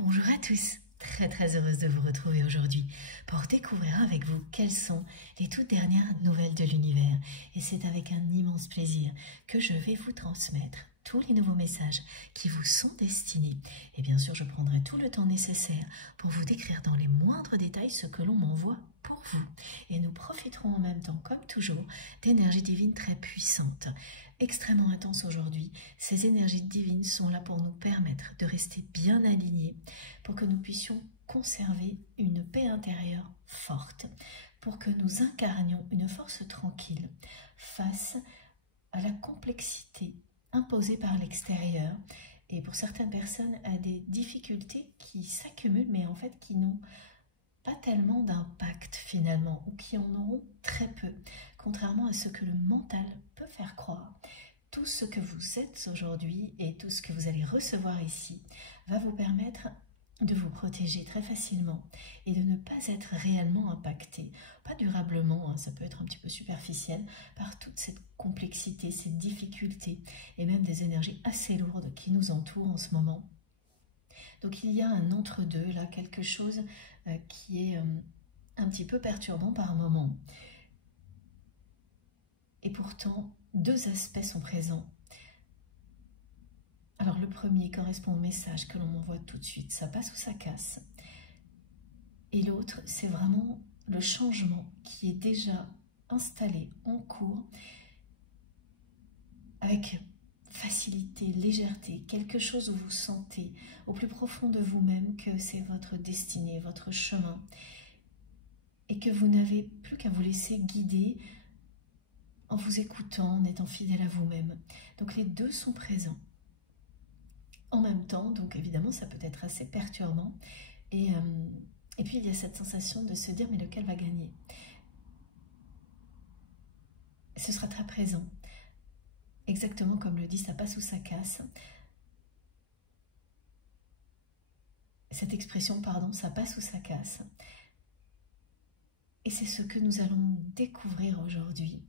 Bonjour à tous, très heureuse de vous retrouver aujourd'hui pour découvrir avec vous quelles sont les toutes dernières nouvelles de l'univers. Et c'est avec un immense plaisir que je vais vous transmettre tous les nouveaux messages qui vous sont destinés. Et bien sûr, je prendrai tout le temps nécessaire pour vous décrire dans les moindres détails ce que l'on m'envoie pour vous. Et nous profiterons en même temps, comme toujours, d'énergies divines très puissantes, extrêmement intenses aujourd'hui. Ces énergies divines sont là pour nous permettre de rester bien alignés, pour que nous puissions conserver une paix intérieure forte, pour que nous incarnions une force tranquille face à la complexité imposée par l'extérieur et pour certaines personnes à des difficultés qui s'accumulent mais en fait qui n'ont pas tellement d'impact finalement ou qui en auront très peu, contrairement à ce que le mental peut faire croire. Tout ce que vous êtes aujourd'hui et tout ce que vous allez recevoir ici va vous permettre de vous protéger très facilement et de ne pas être réellement impacté, pas durablement, ça peut être un petit peu superficiel, par toute cette complexité, ces difficultés et même des énergies assez lourdes qui nous entourent en ce moment. Donc il y a un entre-deux, là, quelque chose qui est un petit peu perturbant par moment. Et pourtant, deux aspects sont présents. Alors le premier correspond au message que l'on m'envoie tout de suite, ça passe ou ça casse. Et l'autre, c'est vraiment le changement qui est déjà installé, en cours, avec facilité, légèreté, quelque chose où vous sentez au plus profond de vous-même que c'est votre destinée, votre chemin, et que vous n'avez plus qu'à vous laisser guider en vous écoutant, en étant fidèle à vous-même. Donc les deux sont présents en même temps, donc évidemment ça peut être assez perturbant, et puis il y a cette sensation de se dire mais lequel va gagner? Ce sera très présent, exactement comme le dit ça passe ou ça casse. Cette expression, pardon, ça passe ou ça casse. Et c'est ce que nous allons découvrir aujourd'hui.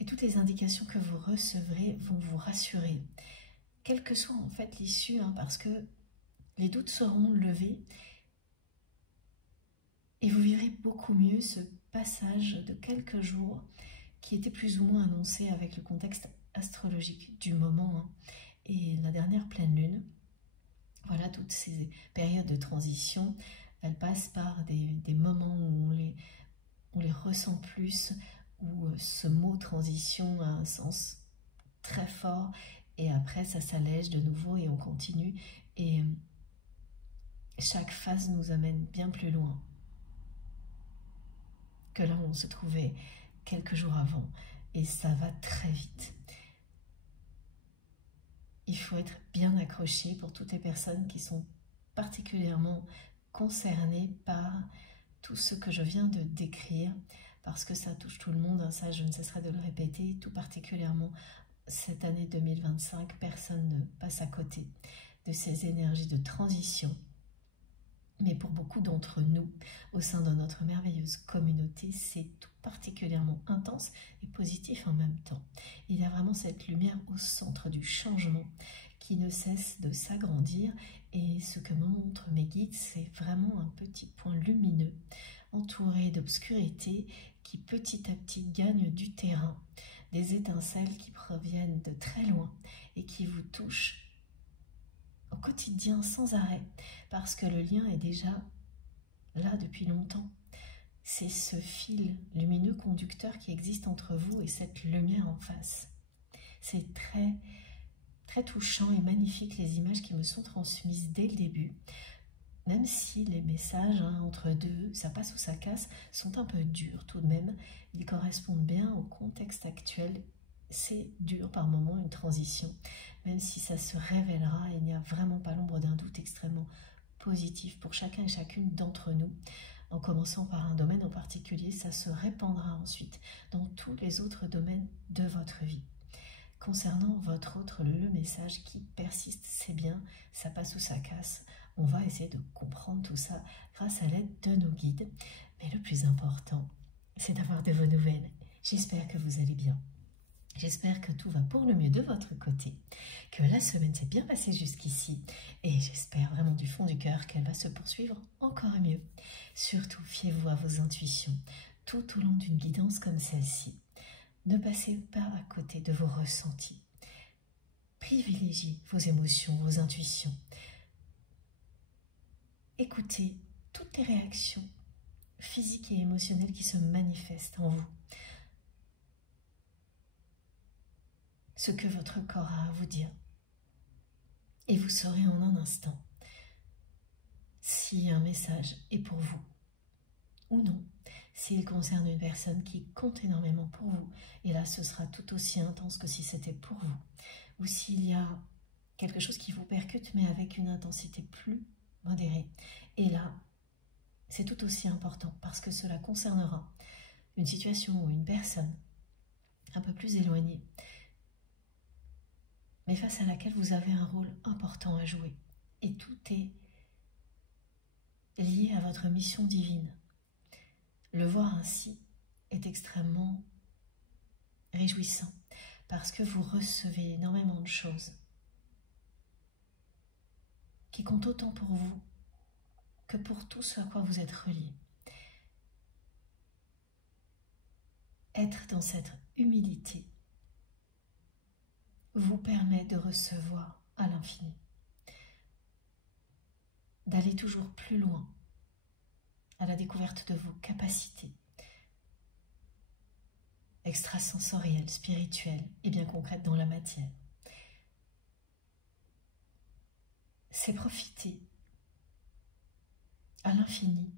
Et toutes les indications que vous recevrez vont vous rassurer, quelle que soit en fait l'issue, parce que les doutes seront levés et vous verrez beaucoup mieux ce passage de quelques jours qui était plus ou moins annoncé avec le contexte astrologique du moment et la dernière pleine lune. Voilà, toutes ces périodes de transition, elles passent par des moments où on les ressent plus, où ce mot transition a un sens très fort et après ça s'allège de nouveau et on continue et chaque phase nous amène bien plus loin que là où on se trouvait quelques jours avant et ça va très vite. Il faut être bien accroché pour toutes les personnes qui sont particulièrement concernées par tout ce que je viens de décrire parce que ça touche tout le monde, ça je ne cesserai de le répéter, tout particulièrement cette année 2025, personne ne passe à côté de ces énergies de transition. Mais pour beaucoup d'entre nous, au sein de notre merveilleuse communauté, c'est tout particulièrement intense et positif en même temps. Il y a vraiment cette lumière au centre du changement qui ne cesse de s'agrandir et ce que me montrent mes guides, c'est vraiment un petit point lumineux entouré d'obscurité qui petit à petit gagne du terrain, des étincelles qui proviennent de très loin et qui vous touchent au quotidien sans arrêt, parce que le lien est déjà là depuis longtemps. C'est ce fil lumineux conducteur qui existe entre vous et cette lumière en face. C'est très touchant et magnifique les images qui me sont transmises dès le début, même si les messages entre deux, ça passe ou ça casse, sont un peu durs tout de même. Ils correspondent bien au contexte actuel. C'est dur par moments une transition, même si ça se révélera, il n'y a vraiment pas l'ombre d'un doute extrêmement positif pour chacun et chacune d'entre nous. En commençant par un domaine en particulier, ça se répandra ensuite dans tous les autres domaines de votre vie. Concernant votre autre, le message qui persiste, c'est bien, ça passe ou ça casse. On va essayer de comprendre tout ça grâce à l'aide de nos guides. Mais le plus important, c'est d'avoir de vos nouvelles. J'espère que vous allez bien. J'espère que tout va pour le mieux de votre côté, que la semaine s'est bien passée jusqu'ici et j'espère cœur qu'elle va se poursuivre encore mieux. Surtout, fiez-vous à vos intuitions tout au long d'une guidance comme celle-ci. Ne passez pas à côté de vos ressentis. Privilégiez vos émotions, vos intuitions. Écoutez toutes les réactions physiques et émotionnelles qui se manifestent en vous. Ce que votre corps a à vous dire. Et vous saurez en un instant si un message est pour vous ou non, s'il concerne une personne qui compte énormément pour vous. Et là, ce sera tout aussi intense que si c'était pour vous. Ou s'il y a quelque chose qui vous percute, mais avec une intensité plus modérée. Et là, c'est tout aussi important parce que cela concernera une situation ou une personne un peu plus éloignée, mais face à laquelle vous avez un rôle important à jouer. Et tout est lié à votre mission divine. Le voir ainsi est extrêmement réjouissant parce que vous recevez énormément de choses qui comptent autant pour vous que pour tout ce à quoi vous êtes relié. Être dans cette humilité vous permet de recevoir à l'infini, d'aller toujours plus loin à la découverte de vos capacités extrasensorielles, spirituelles et bien concrètes dans la matière. C'est profiter à l'infini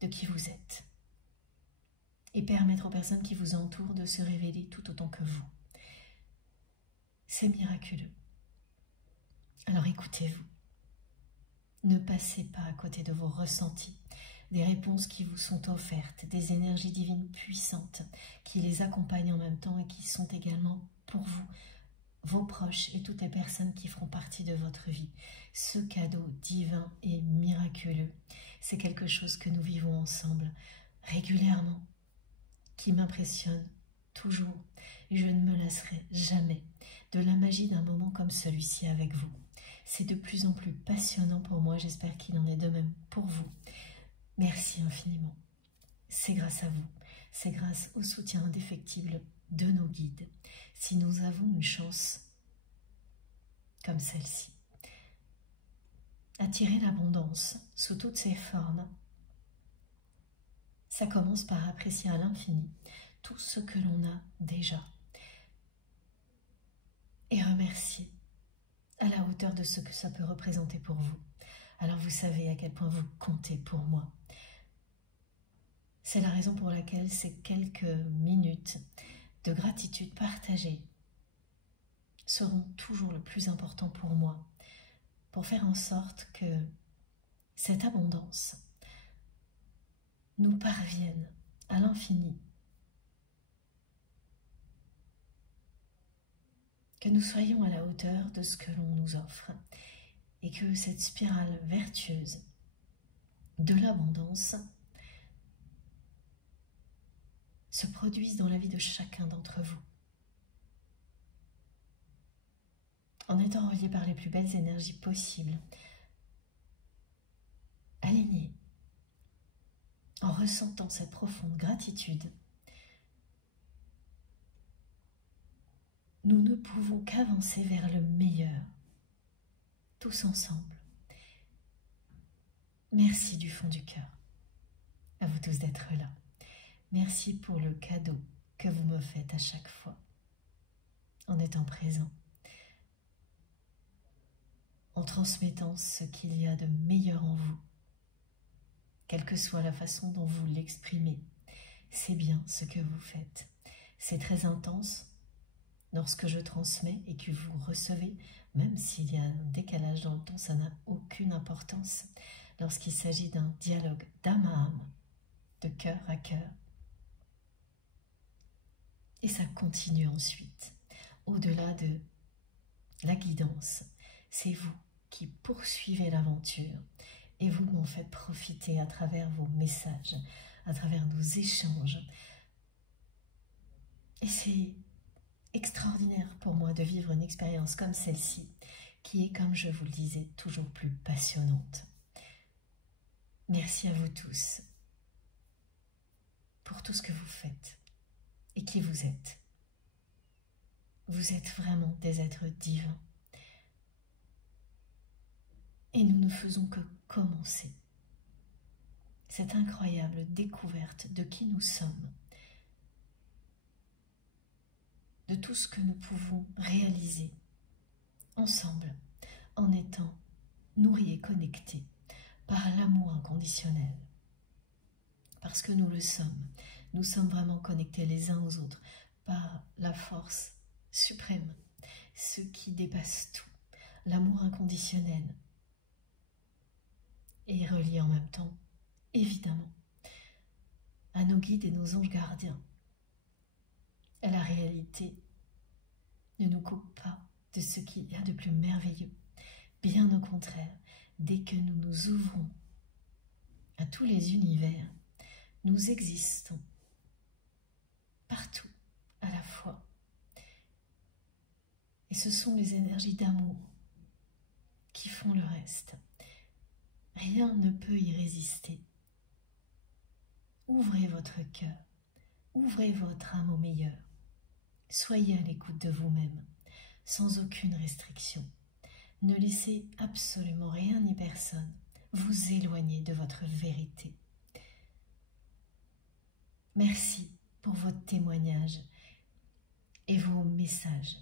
de qui vous êtes et permettre aux personnes qui vous entourent de se révéler tout autant que vous. C'est miraculeux. Alors écoutez-vous. Ne passez pas à côté de vos ressentis, des réponses qui vous sont offertes, des énergies divines puissantes qui les accompagnent en même temps et qui sont également pour vous, vos proches et toutes les personnes qui feront partie de votre vie. Ce cadeau divin et miraculeux, c'est quelque chose que nous vivons ensemble régulièrement, qui m'impressionne toujours. Je ne me lasserai jamais de la magie d'un moment comme celui-ci avec vous. C'est de plus en plus passionnant pour moi, j'espère qu'il en est de même pour vous. Merci infiniment. C'est grâce à vous, c'est grâce au soutien indéfectible de nos guides, si nous avons une chance comme celle-ci. Attirer l'abondance sous toutes ses formes, ça commence par apprécier à l'infini tout ce que l'on a déjà et remercier à la hauteur de ce que ça peut représenter pour vous. Alors vous savez à quel point vous comptez pour moi. C'est la raison pour laquelle ces quelques minutes de gratitude partagée seront toujours le plus important pour moi, pour faire en sorte que cette abondance nous parvienne à l'infini, que nous soyons à la hauteur de ce que l'on nous offre et que cette spirale vertueuse de l'abondance se produise dans la vie de chacun d'entre vous, en étant relié par les plus belles énergies possibles, aligné, en ressentant cette profonde gratitude. Nous ne pouvons qu'avancer vers le meilleur, tous ensemble. Merci du fond du cœur, à vous tous d'être là. Merci pour le cadeau que vous me faites à chaque fois, en étant présent, en transmettant ce qu'il y a de meilleur en vous, quelle que soit la façon dont vous l'exprimez. C'est bien ce que vous faites. C'est très intense lorsque je transmets et que vous recevez, même s'il y a un décalage dans le temps, ça n'a aucune importance. Lorsqu'il s'agit d'un dialogue d'âme à âme, de cœur à cœur. Et ça continue ensuite. Au-delà de la guidance, c'est vous qui poursuivez l'aventure et vous m'en faites profiter à travers vos messages, à travers nos échanges. Et c'est extraordinaire pour moi de vivre une expérience comme celle-ci, qui est, comme je vous le disais, toujours plus passionnante. Merci à vous tous pour tout ce que vous faites et qui vous êtes. Vous êtes vraiment des êtres divins. Et nous ne faisons que commencer cette incroyable découverte de qui nous sommes, de tout ce que nous pouvons réaliser ensemble en étant nourris et connectés par l'amour inconditionnel. Parce que nous le sommes. Nous sommes vraiment connectés les uns aux autres par la force suprême, ce qui dépasse tout, l'amour inconditionnel, et relié en même temps, évidemment, à nos guides et nos anges gardiens. La réalité ne nous coupe pas de ce qu'il y a de plus merveilleux. Bien au contraire, dès que nous nous ouvrons à tous les univers, nous existons partout à la fois. Et ce sont les énergies d'amour qui font le reste. Rien ne peut y résister. Ouvrez votre cœur, ouvrez votre âme au meilleur. Soyez à l'écoute de vous-même, sans aucune restriction. Ne laissez absolument rien ni personne vous éloigner de votre vérité. Merci pour vos témoignages et vos messages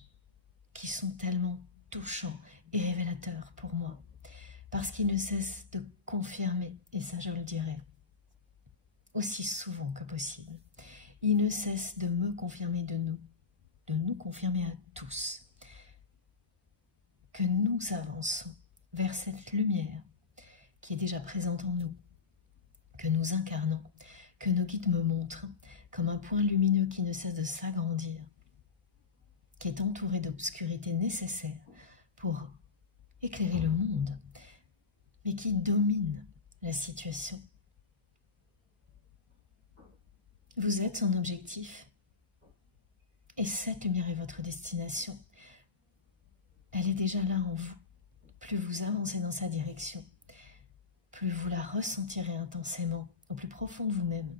qui sont tellement touchants et révélateurs pour moi, parce qu'ils ne cessent de confirmer, et ça je le dirai aussi souvent que possible, ils ne cessent de me confirmer de nous confirmer à tous que nous avançons vers cette lumière qui est déjà présente en nous, que nous incarnons, que nos guides me montrent comme un point lumineux qui ne cesse de s'agrandir, qui est entouré d'obscurité nécessaire pour éclairer le monde, mais qui domine la situation. Vous êtes son objectif, et cette lumière est votre destination. Elle est déjà là en vous. Plus vous avancez dans sa direction, plus vous la ressentirez intensément au plus profond de vous-même,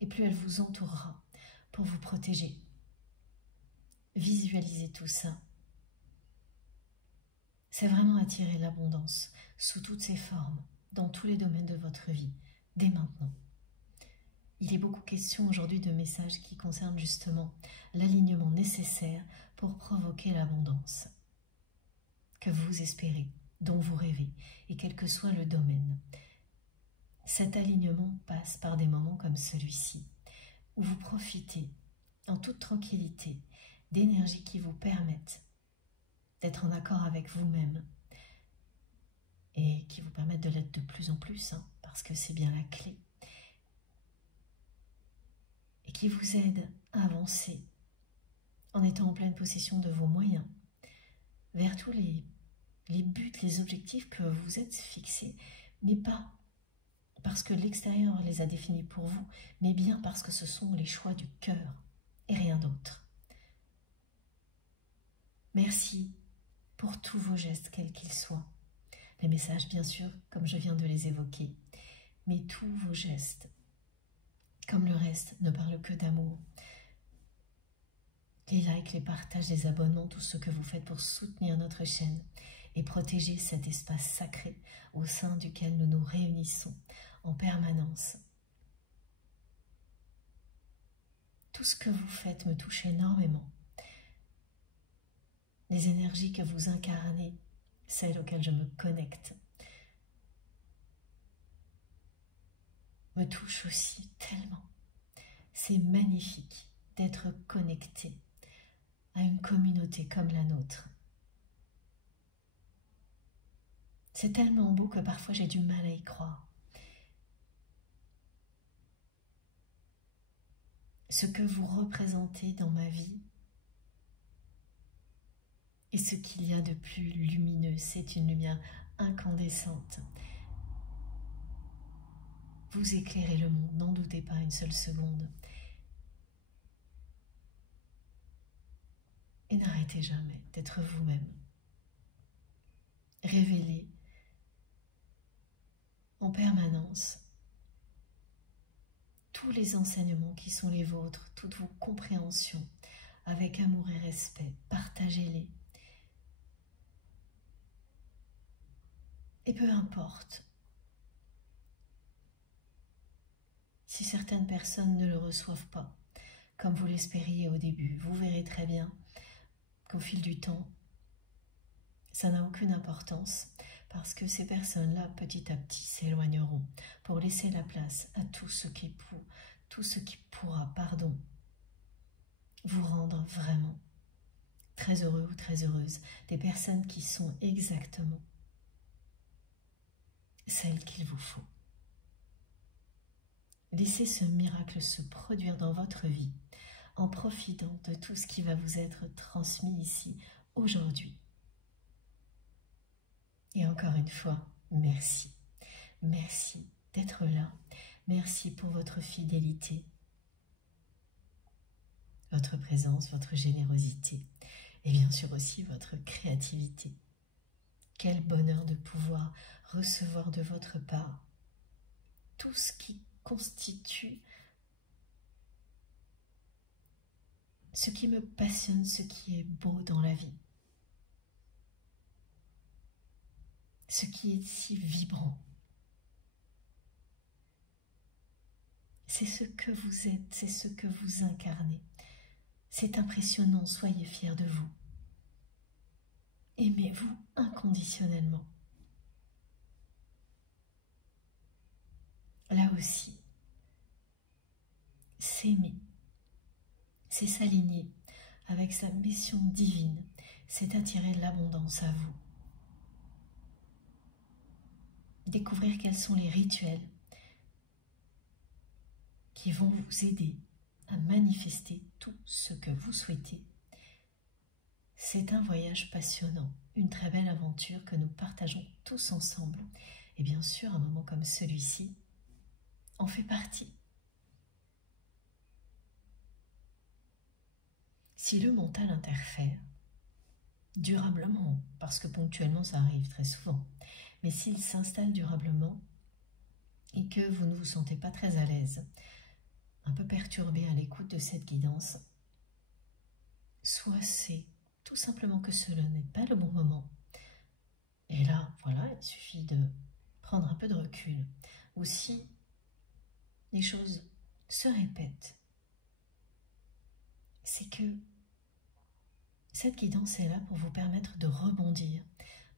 et plus elle vous entourera pour vous protéger. Visualisez tout ça. C'est vraiment attirer l'abondance sous toutes ses formes, dans tous les domaines de votre vie, dès maintenant. Il est beaucoup question aujourd'hui de messages qui concernent justement l'alignement nécessaire pour provoquer l'abondance que vous espérez, dont vous rêvez, et quel que soit le domaine. Cet alignement passe par des moments comme celui-ci, où vous profitez en toute tranquillité d'énergies qui vous permettent d'être en accord avec vous-même et qui vous permettent de l'être de plus en plus, parce que c'est bien la clé, et qui vous aident à avancer en étant en pleine possession de vos moyens vers tous les buts, les objectifs que vous êtes fixés, mais pas parce que l'extérieur les a définis pour vous, mais bien parce que ce sont les choix du cœur et rien d'autre. Merci pour tous vos gestes, quels qu'ils soient. Les messages, bien sûr, comme je viens de les évoquer, mais tous vos gestes, comme le reste, ne parlent que d'amour. Les likes, les partages, les abonnements, tout ce que vous faites pour soutenir notre chaîne et protéger cet espace sacré au sein duquel nous nous réunissons en permanence. Tout ce que vous faites me touche énormément. Les énergies que vous incarnez, celles auxquelles je me connecte, me touchent aussi tellement. C'est magnifique d'être connecté à une communauté comme la nôtre. C'est tellement beau que parfois j'ai du mal à y croire. Ce que vous représentez dans ma vie et ce qu'il y a de plus lumineux, c'est une lumière incandescente. Vous éclairez le monde, n'en doutez pas une seule seconde. Et n'arrêtez jamais d'être vous-même. Révélez en permanence tous les enseignements qui sont les vôtres, toutes vos compréhensions, avec amour et respect, partagez-les. Et peu importe si certaines personnes ne le reçoivent pas, comme vous l'espériez au début, vous verrez très bien qu'au fil du temps, ça n'a aucune importance parce que ces personnes-là, petit à petit, s'éloigneront pour laisser la place à tout ce qui pourra, vous rendre vraiment très heureux ou très heureuse, des personnes qui sont exactement celles qu'il vous faut. Laissez ce miracle se produire dans votre vie en profitant de tout ce qui va vous être transmis ici aujourd'hui. Et encore une fois, merci. Merci d'être là. Merci pour votre fidélité, votre présence, votre générosité et bien sûr aussi votre créativité. Quel bonheur de pouvoir recevoir de votre part tout ce qui constitue ce qui me passionne, ce qui est beau dans la vie, ce qui est si vibrant. C'est ce que vous êtes, c'est ce que vous incarnez. C'est impressionnant, soyez fiers de vous. Aimez-vous inconditionnellement. Là aussi, s'aimer, c'est s'aligner avec sa mission divine, c'est attirer l'abondance à vous. Découvrir quels sont les rituels qui vont vous aider à manifester tout ce que vous souhaitez. C'est un voyage passionnant, une très belle aventure que nous partageons tous ensemble. Et bien sûr, un moment comme celui-ci en fait partie. Si le mental interfère, durablement, parce que ponctuellement ça arrive très souvent, mais s'il s'installe durablement et que vous ne vous sentez pas très à l'aise, un peu perturbé à l'écoute de cette guidance, soit c'est tout simplement que cela n'est pas le bon moment. Et là, voilà, il suffit de prendre un peu de recul. Ou si les choses se répètent, c'est que cette guidance est là pour vous permettre de rebondir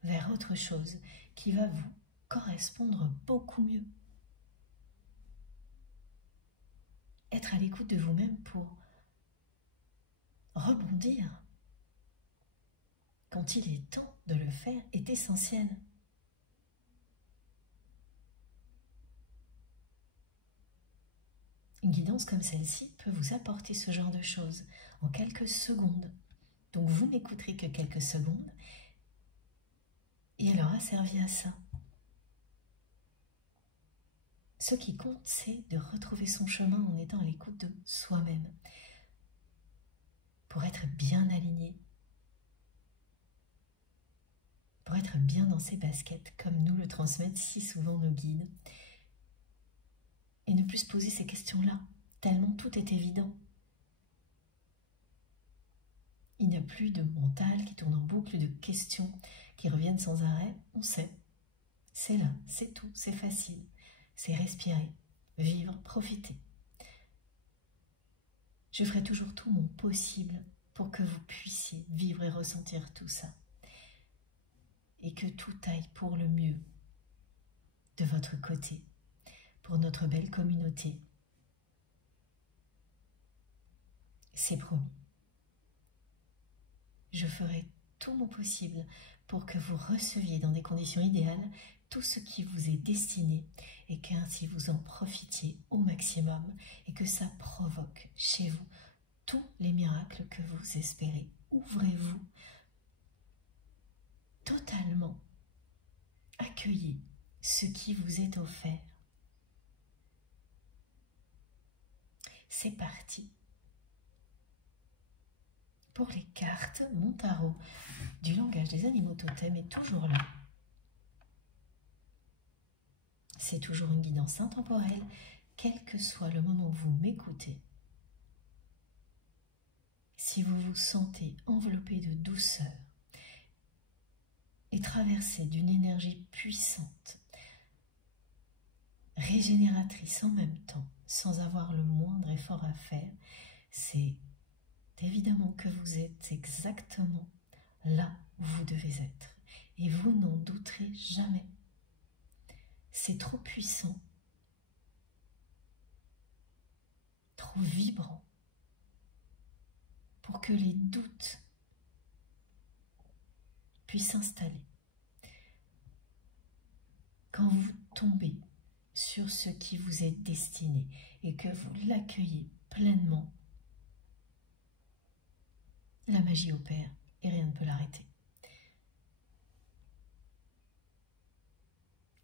vers autre chose qui va vous correspondre beaucoup mieux. Être à l'écoute de vous-même pour rebondir quand il est temps de le faire est essentiel. Une guidance comme celle-ci peut vous apporter ce genre de choses en quelques secondes. Donc vous n'écouterez que quelques secondes et elle aura servi à ça. Ce qui compte, c'est de retrouver son chemin en étant à l'écoute de soi-même pour être bien aligné, pour être bien dans ses baskets comme nous le transmettent si souvent nos guides et ne plus se poser ces questions-là, tellement tout est évident. Il n'y a plus de mental qui tourne en boucle, de questions qui reviennent sans arrêt. On sait, c'est là, c'est tout, c'est facile. C'est respirer, vivre, profiter. Je ferai toujours tout mon possible pour que vous puissiez vivre et ressentir tout ça. Et que tout aille pour le mieux de votre côté, pour notre belle communauté. C'est promis. Je ferai tout mon possible pour que vous receviez dans des conditions idéales tout ce qui vous est destiné et qu'ainsi vous en profitiez au maximum et que ça provoque chez vous tous les miracles que vous espérez. Ouvrez-vous totalement, accueillez ce qui vous est offert. C'est parti. Pour les cartes, mon tarot du langage des animaux totems est toujours là. C'est toujours une guidance intemporelle, quel que soit le moment où vous m'écoutez. Si vous vous sentez enveloppé de douceur et traversé d'une énergie puissante, régénératrice en même temps, sans avoir le moindre effort à faire, c'est évidemment que vous êtes exactement là où vous devez être. Et vous n'en douterez jamais. C'est trop puissant, trop vibrant, pour que les doutes puissent s'installer. Quand vous tombez sur ce qui vous est destiné et que vous l'accueillez pleinement, la magie opère et rien ne peut l'arrêter.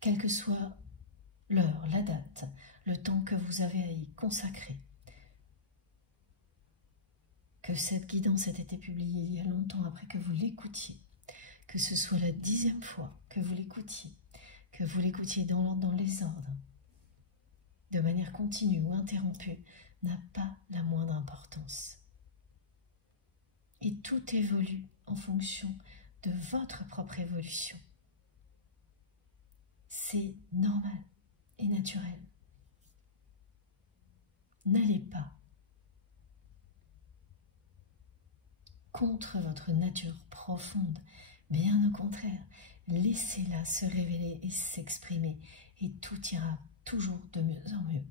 Quelle que soit l'heure, la date, le temps que vous avez à y consacrer, que cette guidance ait été publiée il y a longtemps après que vous l'écoutiez, que ce soit la 10e fois que vous l'écoutiez dans les ordres, de manière continue ou interrompue, n'a pas la moindre importance. Et tout évolue en fonction de votre propre évolution. C'est normal et naturel. N'allez pas contre votre nature profonde, bien au contraire, laissez-la se révéler et s'exprimer et tout ira toujours de mieux en mieux.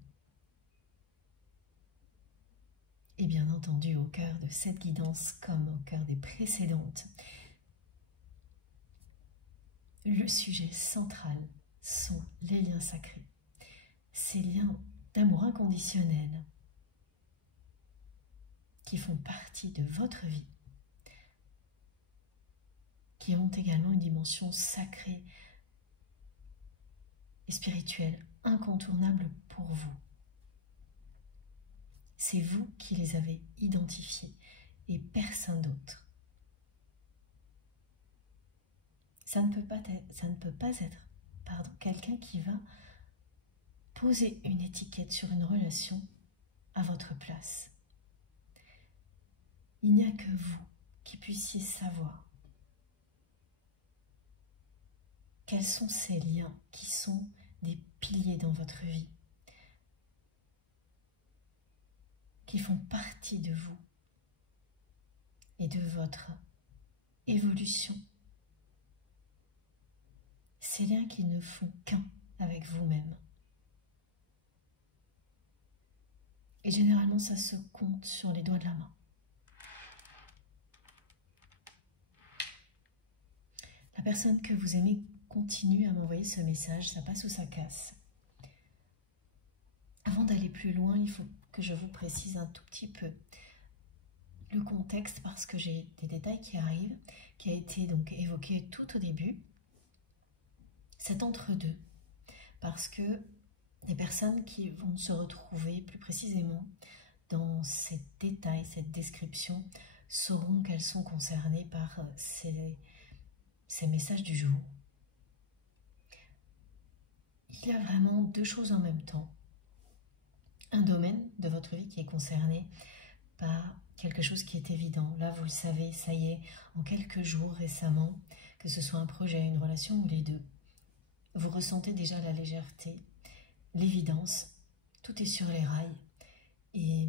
Et bien entendu, au cœur de cette guidance, comme au cœur des précédentes, le sujet central sont les liens sacrés. Ces liens d'amour inconditionnel qui font partie de votre vie, qui ont également une dimension sacrée et spirituelle incontournable pour vous. C'est vous qui les avez identifiés et personne d'autre. Ça ne peut pas être quelqu'un qui va poser une étiquette sur une relation à votre place. Il n'y a que vous qui puissiez savoir quels sont ces liens qui sont des piliers dans votre vie, qui font partie de vous et de votre évolution. Ces liens qui ne font qu'un avec vous-même. Et généralement, ça se compte sur les doigts de la main. La personne que vous aimez continue à m'envoyer ce message, ça passe ou ça casse. Avant d'aller plus loin, il faut que je vous précise un tout petit peu le contexte parce que j'ai des détails qui arrivent, qui a été donc évoqué tout au début. C'est entre-deux, parce que les personnes qui vont se retrouver plus précisément dans ces détails, cette description, sauront qu'elles sont concernées par ces messages du jour. Il y a vraiment deux choses en même temps. Un domaine de votre vie qui est concerné par quelque chose qui est évident. Là, vous le savez, ça y est, en quelques jours récemment, que ce soit un projet, une relation ou les deux, vous ressentez déjà la légèreté, l'évidence, tout est sur les rails. Et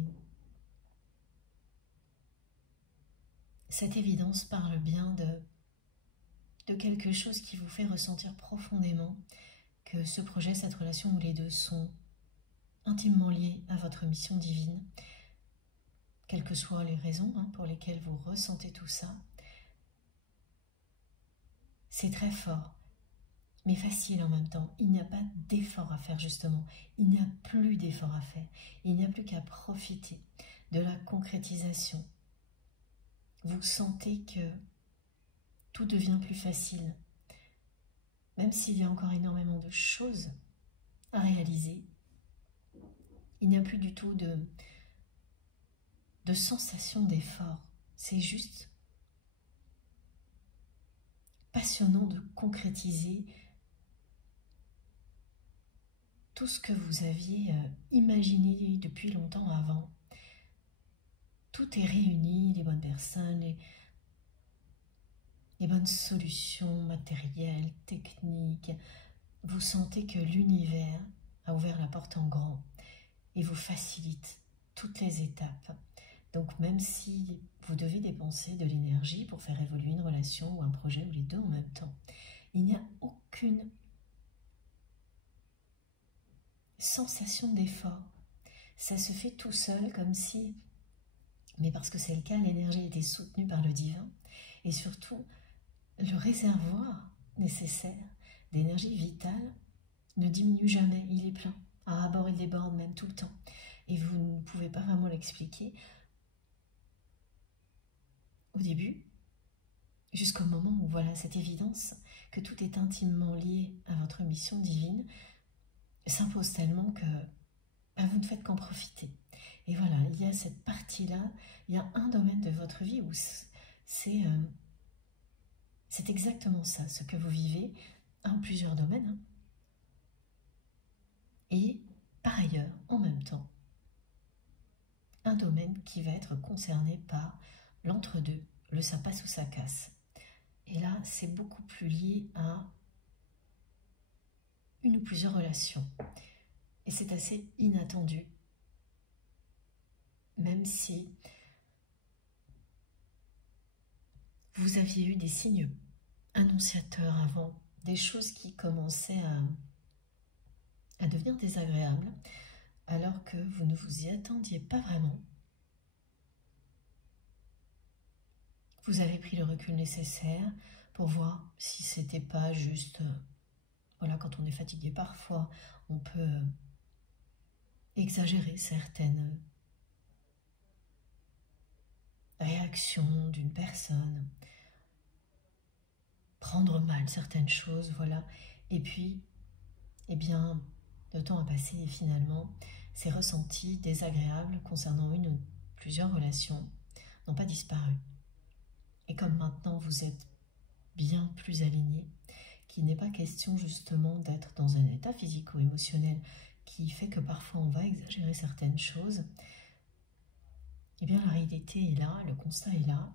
cette évidence parle bien de quelque chose qui vous fait ressentir profondément que ce projet, cette relation ou les deux sont intimement liés à votre mission divine, quelles que soient les raisons pour lesquelles vous ressentez tout ça. C'est très fort, mais facile en même temps. Il n'y a pas d'effort à faire justement. Il n'y a plus d'effort à faire. Il n'y a plus qu'à profiter de la concrétisation. Vous sentez que tout devient plus facile. Même s'il y a encore énormément de choses à réaliser, il n'y a plus du tout de sensation d'effort. C'est juste passionnant de concrétiser tout ce que vous aviez imaginé depuis longtemps avant, tout est réuni, les bonnes personnes, les bonnes solutions matérielles, techniques. Vous sentez que l'univers a ouvert la porte en grand et vous facilite toutes les étapes. Donc même si vous devez dépenser de l'énergie pour faire évoluer une relation ou un projet ou les deux en même temps, il n'y a aucune sensation d'effort. Ça se fait tout seul comme si, mais parce que c'est le cas, l'énergie était soutenue par le divin et surtout le réservoir nécessaire d'énergie vitale ne diminue jamais, il est plein. À bord, il déborde même tout le temps. Et vous ne pouvez pas vraiment l'expliquer au début, jusqu'au moment où voilà cette évidence que tout est intimement lié à votre mission divine s'impose tellement que vous ne faites qu'en profiter. Et voilà, il y a cette partie-là, il y a un domaine de votre vie où c'est exactement ça, ce que vous vivez en plusieurs domaines. Hein. Et par ailleurs, en même temps, un domaine qui va être concerné par l'entre-deux, le ça passe ou ça casse. Et là, c'est beaucoup plus lié à une ou plusieurs relations. Et c'est assez inattendu, même si vous aviez eu des signes annonciateurs avant, des choses qui commençaient à devenir désagréables, alors que vous ne vous y attendiez pas vraiment. Vous avez pris le recul nécessaire pour voir si c'était pas juste... Voilà, quand on est fatigué parfois, on peut exagérer certaines réactions d'une personne, prendre mal certaines choses, voilà. Et puis, eh bien, le temps a passé et finalement, ces ressentis désagréables concernant une ou plusieurs relations n'ont pas disparu. Et comme maintenant vous êtes bien plus aligné, qu'il n'est pas question justement d'être dans un état physique ou émotionnel qui fait que parfois on va exagérer certaines choses, eh bien la réalité est là, le constat est là.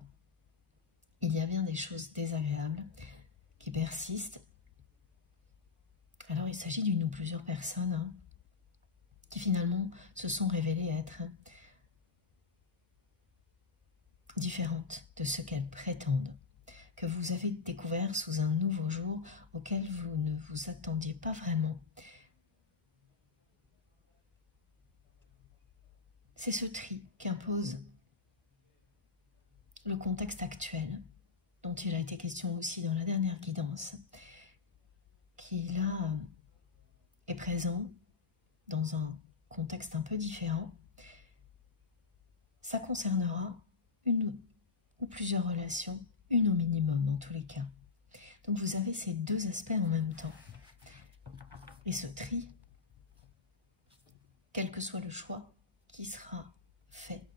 Il y a bien des choses désagréables qui persistent. Alors il s'agit d'une ou plusieurs personnes qui finalement se sont révélées être différentes de ce qu'elles prétendent, que vous avez découvert sous un nouveau jour auquel vous ne vous attendiez pas vraiment. C'est ce tri qu'impose le contexte actuel, dont il a été question aussi dans la dernière guidance, qui là est présent dans un contexte un peu différent. Ça concernera une ou plusieurs relations, une au minimum en tous les cas. Donc vous avez ces deux aspects en même temps. Et ce tri, quel que soit le choix qui sera fait,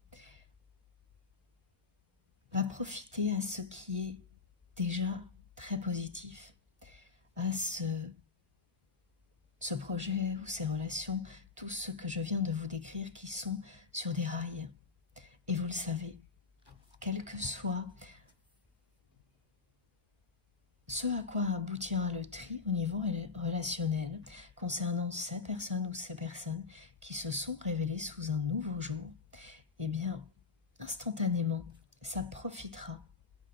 va profiter à ce qui est déjà très positif, à ce projet ou ces relations, tout ce que je viens de vous décrire qui sont sur des rails. Et vous le savez, quel que soit ce à quoi aboutira le tri au niveau relationnel concernant ces personnes ou ces personnes qui se sont révélées sous un nouveau jour, eh bien, instantanément, ça profitera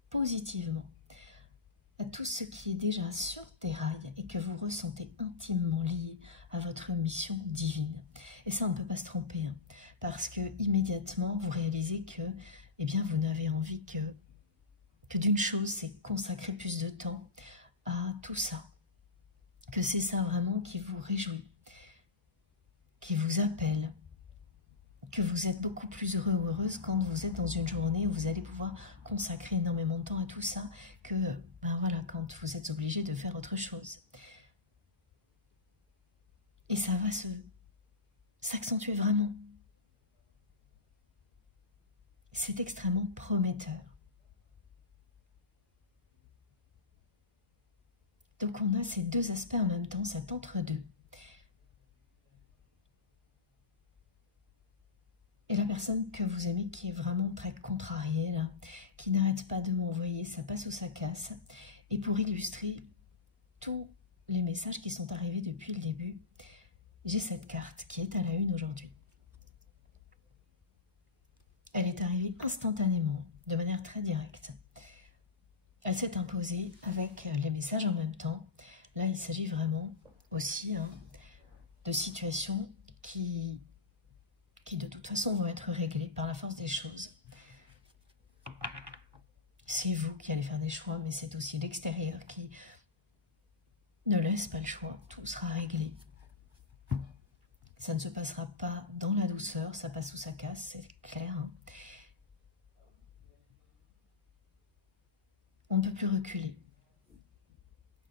positivement à tout ce qui est déjà sur des rails et que vous ressentez intimement lié à votre mission divine. Et ça, on ne peut pas se tromper, parce que immédiatement, vous réalisez que eh bien, vous n'avez envie que d'une chose, c'est consacrer plus de temps à tout ça. Que c'est ça vraiment qui vous réjouit, qui vous appelle, que vous êtes beaucoup plus heureux ou heureuse quand vous êtes dans une journée où vous allez pouvoir consacrer énormément de temps à tout ça que voilà, quand vous êtes obligé de faire autre chose. Et ça va s'accentuer vraiment. C'est extrêmement prometteur. Donc on a ces deux aspects en même temps, cet entre-deux. personne que vous aimez qui est vraiment très contrariée, là, qui n'arrête pas de m'envoyer, ça passe ou ça casse. Et pour illustrer tous les messages qui sont arrivés depuis le début, j'ai cette carte qui est à la une aujourd'hui. Elle est arrivée instantanément, de manière très directe. Elle s'est imposée avec les messages en même temps. Là, il s'agit vraiment aussi de situations qui de toute façon vont être réglées par la force des choses. C'est vous qui allez faire des choix, mais c'est aussi l'extérieur qui ne laisse pas le choix. Tout sera réglé. Ça ne se passera pas dans la douceur, ça passe ou ça casse, c'est clair. On ne peut plus reculer.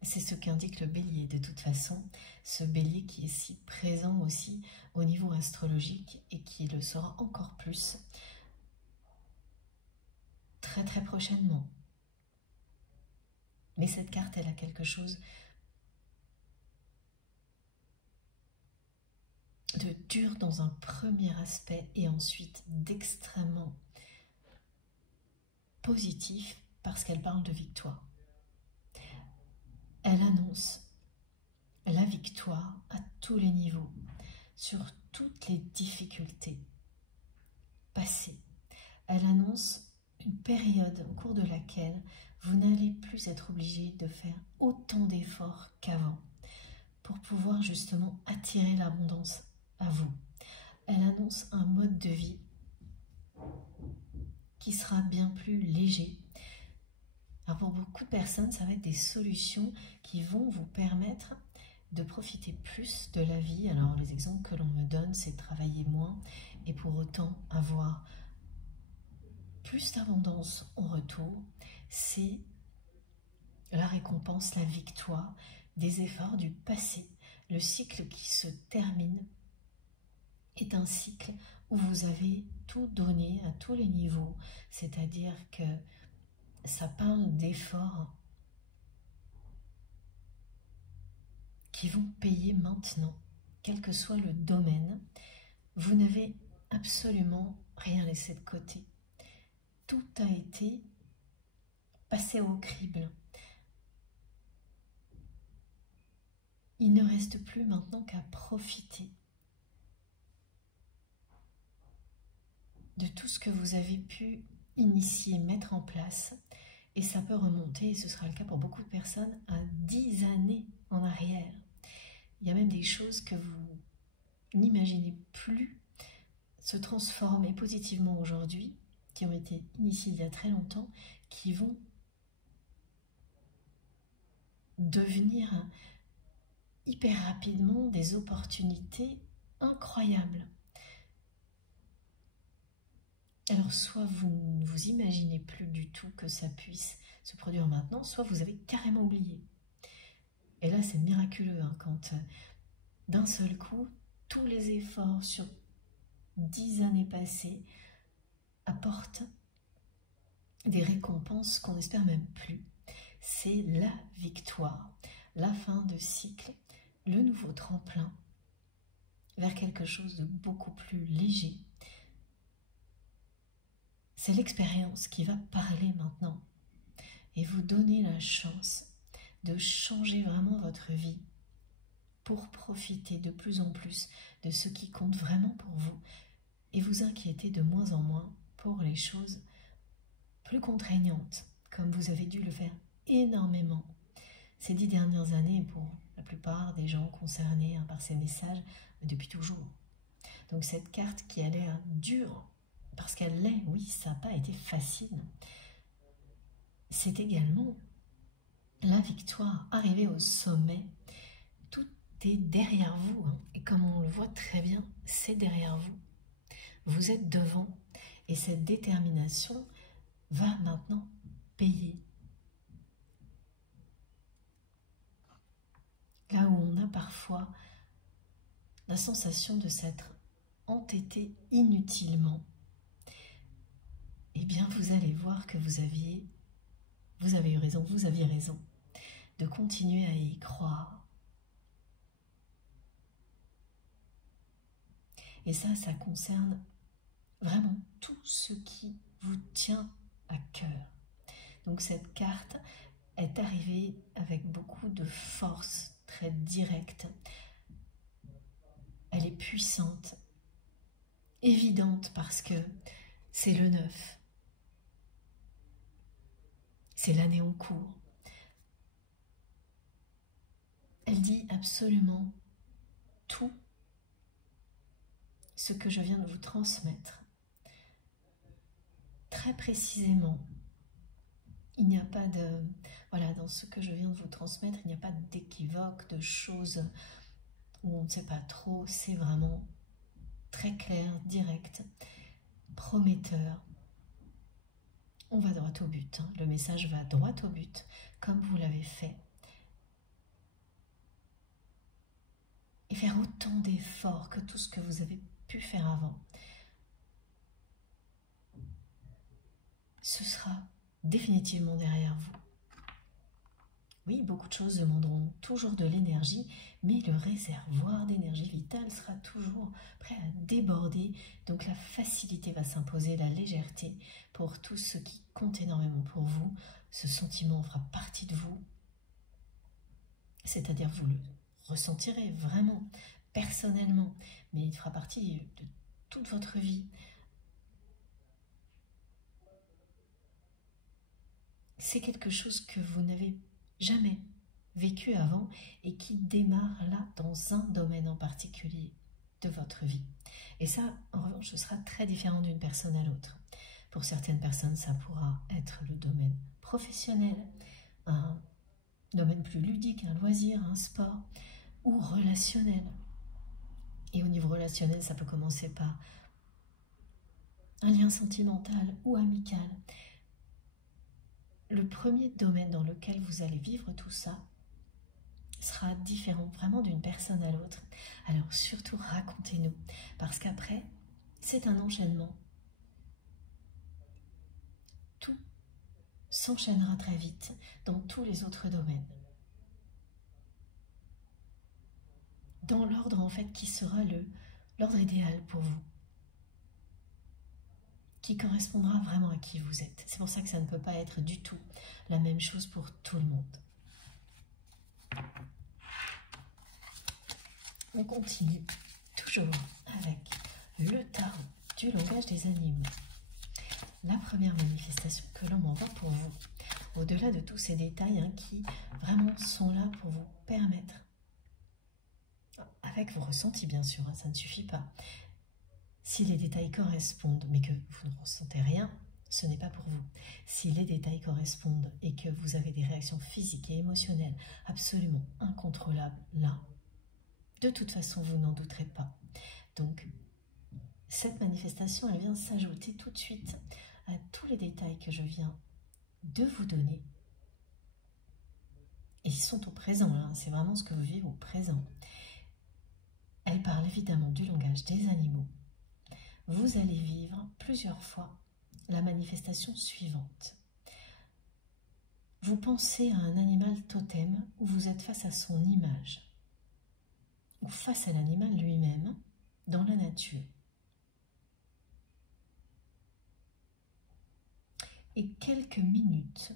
C'est ce qu'indique le bélier de toute façon, ce bélier qui est si présent aussi au niveau astrologique et qui le sera encore plus très très prochainement. Mais cette carte, elle a quelque chose de dur dans un premier aspect et ensuite d'extrêmement positif parce qu'elle parle de victoire. Elle annonce la victoire à tous les niveaux, sur toutes les difficultés passées. Elle annonce une période au cours de laquelle vous n'allez plus être obligé de faire autant d'efforts qu'avant pour pouvoir justement attirer l'abondance à vous. Elle annonce un mode de vie qui sera bien plus léger. Alors pour beaucoup de personnes, ça va être des solutions qui vont vous permettre de profiter plus de la vie. Alors les exemples que l'on me donne, c'est travailler moins et pour autant avoir plus d'abondance en retour. C'est la récompense, la victoire des efforts du passé. Le cycle qui se termine est un cycle où vous avez tout donné à tous les niveaux, c'est-à-dire que ça parle d'efforts qui vont payer maintenant, quel que soit le domaine. Vous n'avez absolument rien laissé de côté. Tout a été passé au crible. Il ne reste plus maintenant qu'à profiter de tout ce que vous avez pu initier, mettre en place. Et ça peut remonter, et ce sera le cas pour beaucoup de personnes, à 10 années en arrière. Il y a même des choses que vous n'imaginez plus se transformer positivement aujourd'hui, qui ont été initiées il y a très longtemps, qui vont devenir hyper rapidement des opportunités incroyables. Alors soit vous ne vous imaginez plus du tout que ça puisse se produire maintenant, soit vous avez carrément oublié. Et là c'est miraculeux quand d'un seul coup, tous les efforts sur 10 années passées apportent des récompenses qu'on n'espère même plus. C'est la victoire, la fin de cycle, le nouveau tremplin vers quelque chose de beaucoup plus léger. C'est l'expérience qui va parler maintenant et vous donner la chance de changer vraiment votre vie pour profiter de plus en plus de ce qui compte vraiment pour vous et vous inquiéter de moins en moins pour les choses plus contraignantes, comme vous avez dû le faire énormément ces 10 dernières années pour la plupart des gens concernés par ces messages depuis toujours. Donc cette carte qui a l'air dure, parce qu'elle l'est, oui, ça n'a pas été facile, c'est également la victoire, arrivée au sommet. Tout est derrière vous, et comme on le voit très bien, c'est derrière vous. Vous êtes devant, et cette détermination va maintenant payer. Là où on a parfois la sensation de s'être entêté inutilement, eh bien vous allez voir que vous aviez eu raison, vous aviez raison de continuer à y croire. Et ça concerne vraiment tout ce qui vous tient à cœur. Donc cette carte est arrivée avec beaucoup de force, très directe. Elle est puissante, évidente parce que c'est le 9. C'est l'année en cours. Elle dit absolument tout ce que je viens de vous transmettre. Très précisément, il n'y a pas de... Voilà, dans ce que je viens de vous transmettre, il n'y a pas d'équivoque, de choses où on ne sait pas trop. C'est vraiment très clair, direct, prometteur. On va droit au but. Hein. Le message va droit au but, comme vous l'avez fait. Et faire autant d'efforts que tout ce que vous avez pu faire avant. Ce sera définitivement derrière vous. Oui, beaucoup de choses demanderont toujours de l'énergie, mais le réservoir d'énergie vitale sera toujours prêt à déborder. Donc la facilité va s'imposer, la légèreté pour tout ce qui compte énormément pour vous. Ce sentiment fera partie de vous, c'est-à-dire vous le ressentirez vraiment, personnellement, mais il fera partie de toute votre vie. C'est quelque chose que vous n'avez jamais vécu avant et qui démarre là dans un domaine en particulier de votre vie. Et ça, en revanche, ce sera très différent d'une personne à l'autre. Pour certaines personnes, ça pourra être le domaine professionnel, un domaine plus ludique, un loisir, un sport, ou relationnel. Et au niveau relationnel, ça peut commencer par un lien sentimental ou amical. Le premier domaine dans lequel vous allez vivre tout ça sera différent vraiment d'une personne à l'autre. Alors surtout racontez-nous, parce qu'après, c'est un enchaînement. Tout s'enchaînera très vite dans tous les autres domaines. Dans l'ordre en fait qui sera l'ordre idéal pour vous, qui correspondra vraiment à qui vous êtes. C'est pour ça que ça ne peut pas être du tout la même chose pour tout le monde. On continue toujours avec le tarot du langage des animaux. La première manifestation que l'on m'envoie pour vous, au-delà de tous ces détails hein, qui vraiment sont là pour vous permettre, avec vos ressentis bien sûr, hein, ça ne suffit pas. Si les détails correspondent, mais que vous ne ressentez rien, ce n'est pas pour vous. Si les détails correspondent et que vous avez des réactions physiques et émotionnelles absolument incontrôlables, là, de toute façon, vous n'en douterez pas. Donc, cette manifestation, elle vient s'ajouter tout de suite à tous les détails que je viens de vous donner. Et ils sont au présent, hein, c'est vraiment ce que vous vivez au présent. Elle parle évidemment du langage des animaux. Vous allez vivre plusieurs fois la manifestation suivante. Vous pensez à un animal totem où vous êtes face à son image, ou face à l'animal lui-même dans la nature. Et quelques minutes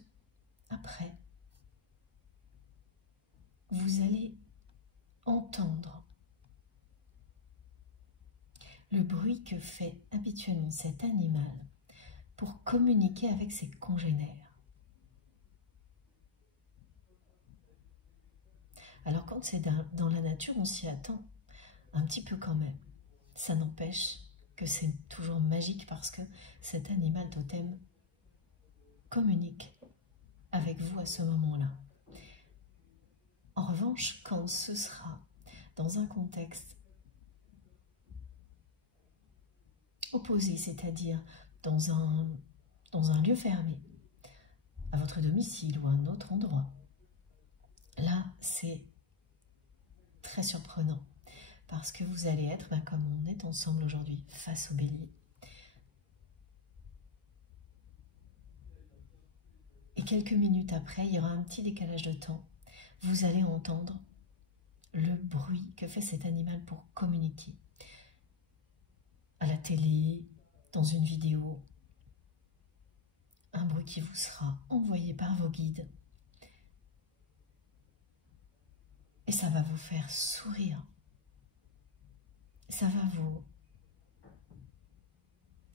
après, vous allez entendre le bruit que fait habituellement cet animal pour communiquer avec ses congénères. Alors quand c'est dans la nature, on s'y attend un petit peu quand même. Ça n'empêche que c'est toujours magique parce que cet animal totem communique avec vous à ce moment-là. En revanche, quand ce sera dans un contexte opposé, c'est-à-dire dans un lieu fermé, à votre domicile ou à un autre endroit, là, c'est très surprenant parce que vous allez être, comme on est ensemble aujourd'hui, face au bélier. Et quelques minutes après, il y aura un petit décalage de temps. Vous allez entendre le bruit que fait cet animal pour communiquer. À la télé, dans une vidéo, un bruit qui vous sera envoyé par vos guides. Et ça va vous faire sourire. Ça va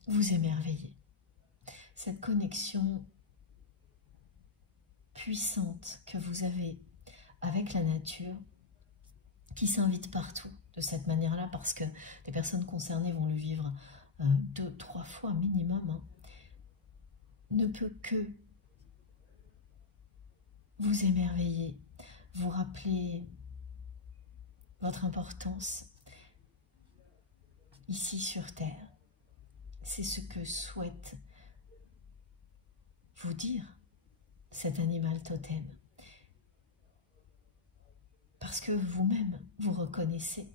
vous émerveiller. Cette connexion puissante que vous avez avec la nature, qui s'invite partout de cette manière-là, parce que les personnes concernées vont le vivre 2-3 fois minimum, hein, ne peut que vous émerveiller, vous rappeler votre importance ici sur Terre. C'est ce que souhaite vous dire cet animal totem. Parce que vous-même, vous reconnaissez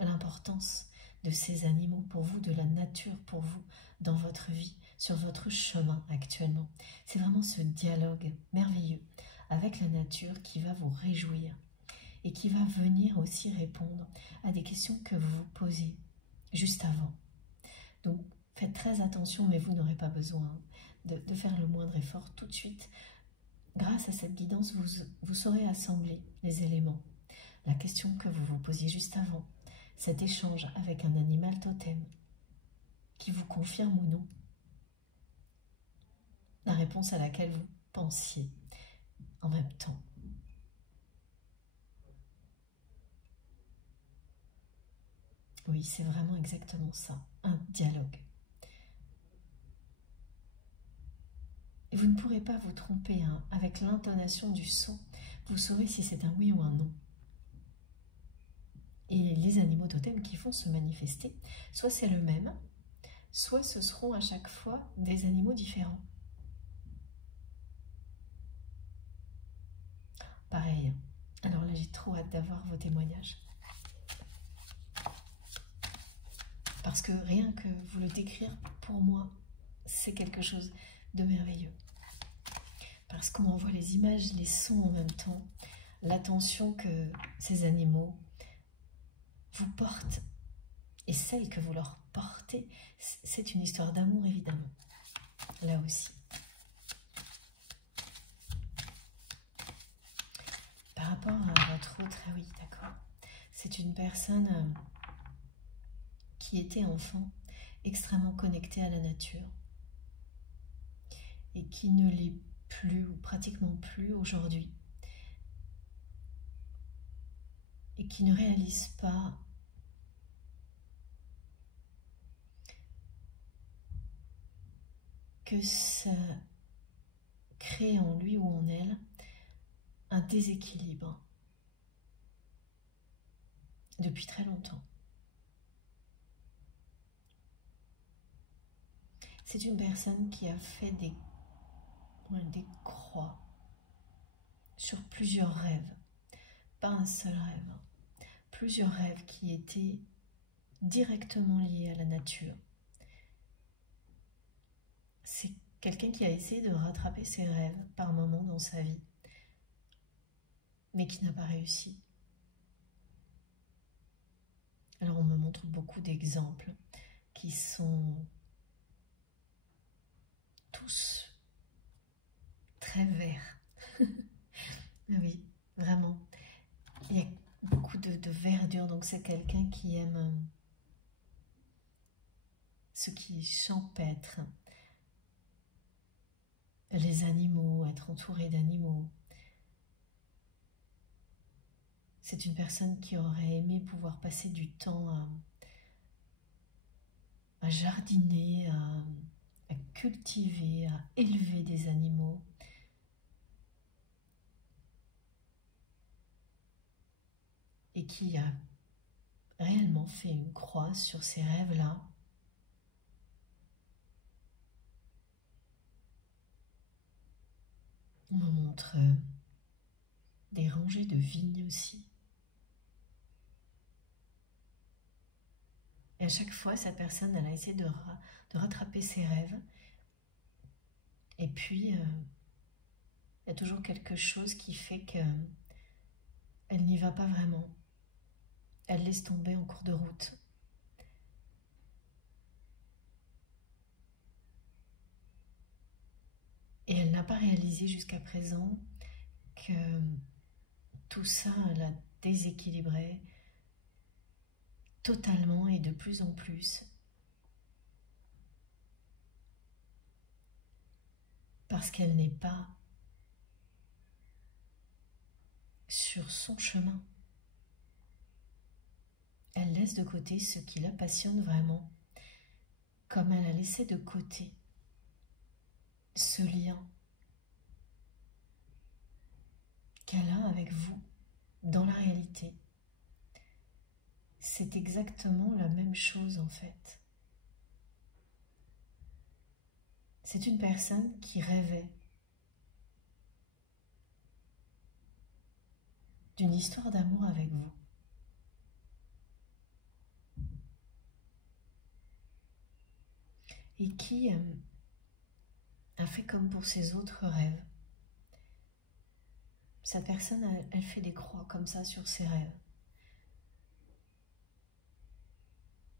l'importance de ces animaux pour vous, de la nature pour vous, dans votre vie, sur votre chemin actuellement. C'est vraiment ce dialogue merveilleux avec la nature qui va vous réjouir et qui va venir aussi répondre à des questions que vous vous posez juste avant. Donc, faites très attention, mais vous n'aurez pas besoin de faire le moindre effort tout de suite. Grâce à cette guidance, vous saurez assembler les éléments. La question que vous vous posiez juste avant, cet échange avec un animal totem qui vous confirme ou non la réponse à laquelle vous pensiez en même temps. Oui, c'est vraiment exactement ça, un dialogue. Et vous ne pourrez pas vous tromper, hein, avec l'intonation du son, vous saurez si c'est un oui ou un non. Et les animaux totems qui vont se manifester, soit c'est le même, soit ce seront à chaque fois des animaux différents. Pareil. Alors là, j'ai trop hâte d'avoir vos témoignages. Parce que rien que vous le décrire, pour moi, c'est quelque chose de merveilleux. Parce qu'on envoie les images, les sons en même temps, l'attention que ces animaux vous portent et celle que vous leur portez, c'est une histoire d'amour évidemment, là aussi. Par rapport à votre autre, ah oui, d'accord, c'est une personne qui était enfant, extrêmement connectée à la nature et qui ne l'est plus ou pratiquement plus aujourd'hui et qui ne réalise pas que ça crée en lui ou en elle un déséquilibre depuis très longtemps. C'est une personne qui a fait des croix sur plusieurs rêves, pas un seul rêve, plusieurs rêves qui étaient directement liés à la nature. C'est quelqu'un qui a essayé de rattraper ses rêves par moments dans sa vie, mais qui n'a pas réussi. Alors on me montre beaucoup d'exemples qui sont tous très verts. Oui, vraiment. Il y a beaucoup de verdure, donc c'est quelqu'un qui aime ce qui est champêtre, les animaux, être entouré d'animaux. C'est une personne qui aurait aimé pouvoir passer du temps à jardiner, à cultiver, à élever des animaux. Et qui a réellement fait une croix sur ces rêves-là. On me montre des rangées de vignes aussi. Et à chaque fois, cette personne, elle a essayé de rattraper ses rêves. Et puis, il y a toujours quelque chose qui fait qu'elle n'y va pas vraiment. Elle laisse tomber en cours de route. Et elle n'a pas réalisé jusqu'à présent que tout ça la déséquilibrait totalement et de plus en plus. Parce qu'elle n'est pas sur son chemin. Elle laisse de côté ce qui la passionne vraiment, comme elle a laissé de côté ce lien qu'elle a avec vous dans la réalité. C'est exactement la même chose en fait. C'est une personne qui rêvait d'une histoire d'amour avec vous. Et qui a fait comme pour ses autres rêves. Cette personne, elle fait des croix comme ça sur ses rêves.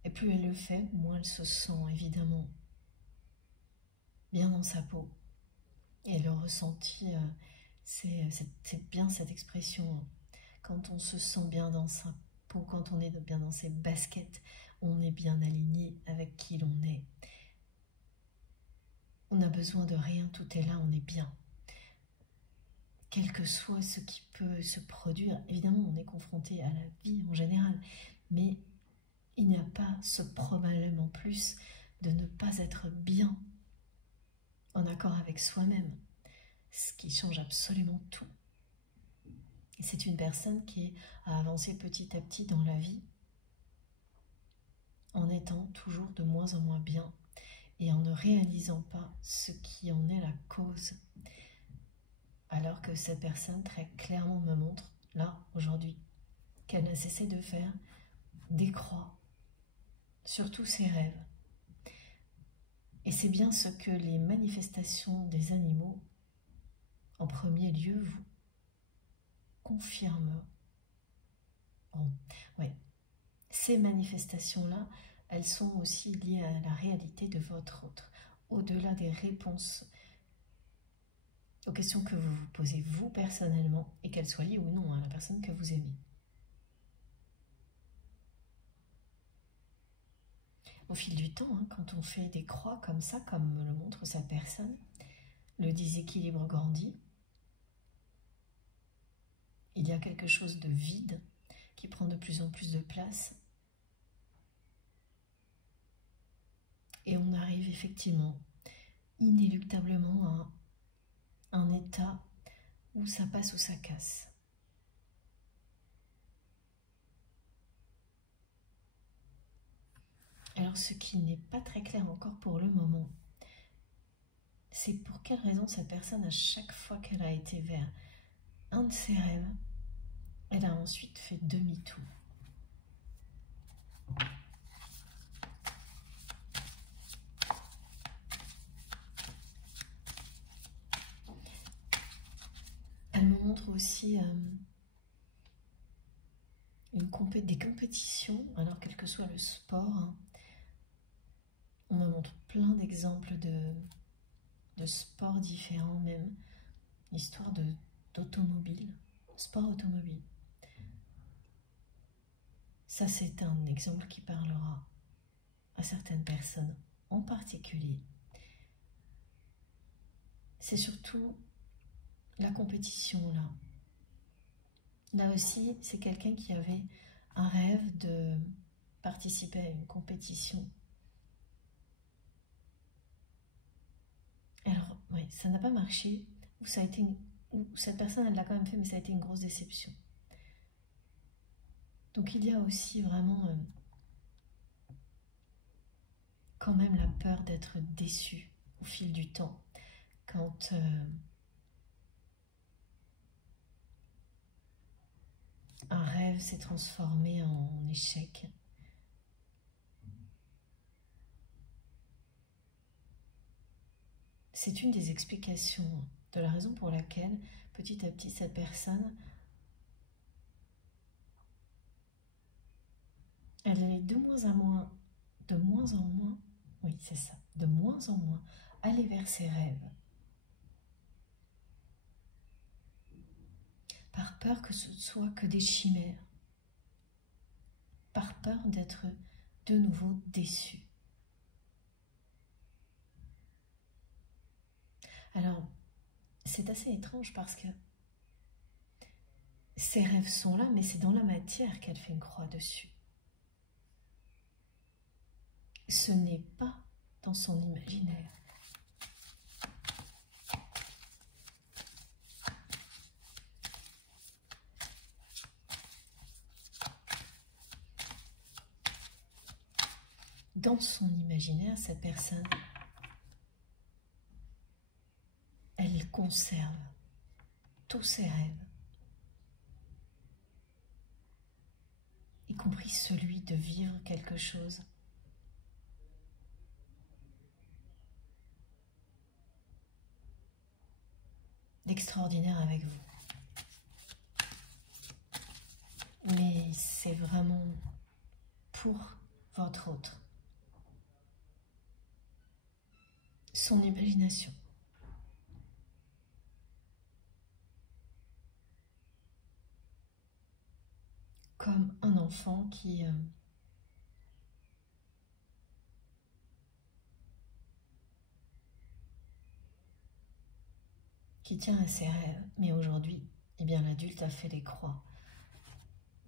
Et plus elle le fait, moins elle se sent évidemment bien dans sa peau. Et le ressenti, c'est bien cette expression. Quand on se sent bien dans sa peau, quand on est bien dans ses baskets, on est bien aligné avec qui l'on est. On n'a besoin de rien, tout est là, on est bien. Quel que soit ce qui peut se produire, évidemment on est confronté à la vie en général, mais il n'y a pas ce probablement plus de ne pas être bien en accord avec soi-même, ce qui change absolument tout. C'est une personne qui a avancé petit à petit dans la vie en étant toujours de moins en moins bien et en ne réalisant pas ce qui en est la cause. Alors que cette personne très clairement me montre, là, aujourd'hui, qu'elle n'a cessé de faire des croix sur tous ses rêves. Et c'est bien ce que les manifestations des animaux, en premier lieu, vous confirment. Bon, ouais. Ces manifestations-là, elles sont aussi liées à la réalité de votre autre, au-delà des réponses aux questions que vous vous posez vous personnellement, et qu'elles soient liées ou non à la personne que vous aimez. Au fil du temps, quand on fait des croix comme ça, comme me le montre cette personne, le déséquilibre grandit. Il y a quelque chose de vide qui prend de plus en plus de place. Et on arrive effectivement, inéluctablement, à un état où ça passe ou ça casse. Alors ce qui n'est pas très clair encore pour le moment, c'est pour quelle raison cette personne, à chaque fois qu'elle a été vers un de ses rêves, elle a ensuite fait demi-tour. Elle me montre aussi des compétitions, alors quel que soit le sport. On me montre plein d'exemples de sports différents même, l'histoire d'automobile, sport automobile. Ça, c'est un exemple qui parlera à certaines personnes en particulier. C'est surtout la compétition là. Là aussi, c'est quelqu'un qui avait un rêve de participer à une compétition. Alors, oui, ça n'a pas marché, ou cette personne, elle l'a quand même fait, mais ça a été une grosse déception. Donc il y a aussi vraiment quand même la peur d'être déçu au fil du temps, quand un rêve s'est transformé en échec. C'est une des explications de la raison pour laquelle, petit à petit, cette personne, elle est de moins en moins, oui c'est ça, de moins en moins aller vers ses rêves. par peur que ce soit que des chimères, par peur d'être de nouveau déçu. Alors, c'est assez étrange parce que ces rêves sont là, mais c'est dans la matière qu'elle fait une croix dessus. Ce n'est pas dans son imaginaire. Dans son imaginaire, cette personne, elle conserve tous ses rêves, y compris celui de vivre quelque chose d'extraordinaire avec vous. Mais c'est vraiment pour votre autre. Son imagination. Comme un enfant qui tient à ses rêves, mais aujourd'hui, eh bien, l'adulte a fait des croix.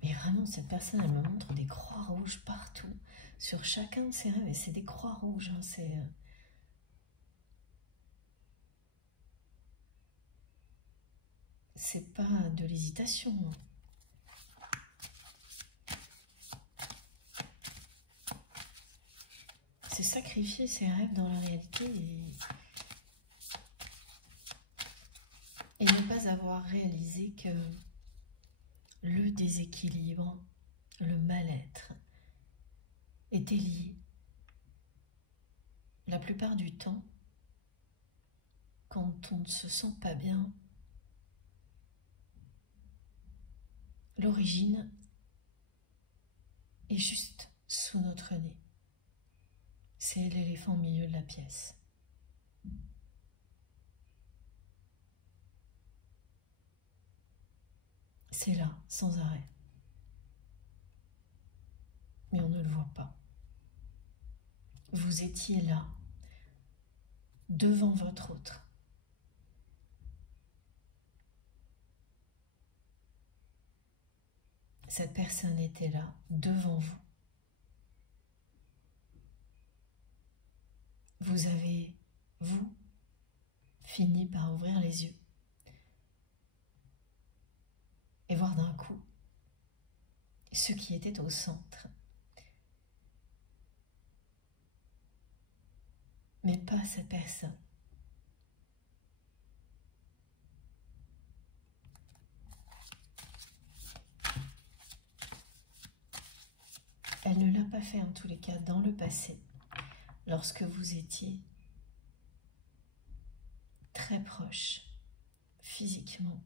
Mais vraiment, cette personne, elle me montre des croix rouges partout, sur chacun de ses rêves, et c'est des croix rouges, hein, c'est pas de l'hésitation. C'est sacrifier ses rêves dans la réalité et ne pas avoir réalisé que le déséquilibre, le mal-être était lié la plupart du temps, quand on ne se sent pas bien, l'origine est juste sous notre nez. C'est l'éléphant au milieu de la pièce. C'est là, sans arrêt. Mais on ne le voit pas. Vous étiez là, devant votre autre. Cette personne était là, devant vous. Vous avez, vous, fini par ouvrir les yeux et voir d'un coup ce qui était au centre. Mais pas cette personne. Elle ne l'a pas fait en tous les cas dans le passé, lorsque vous étiez très proche, physiquement,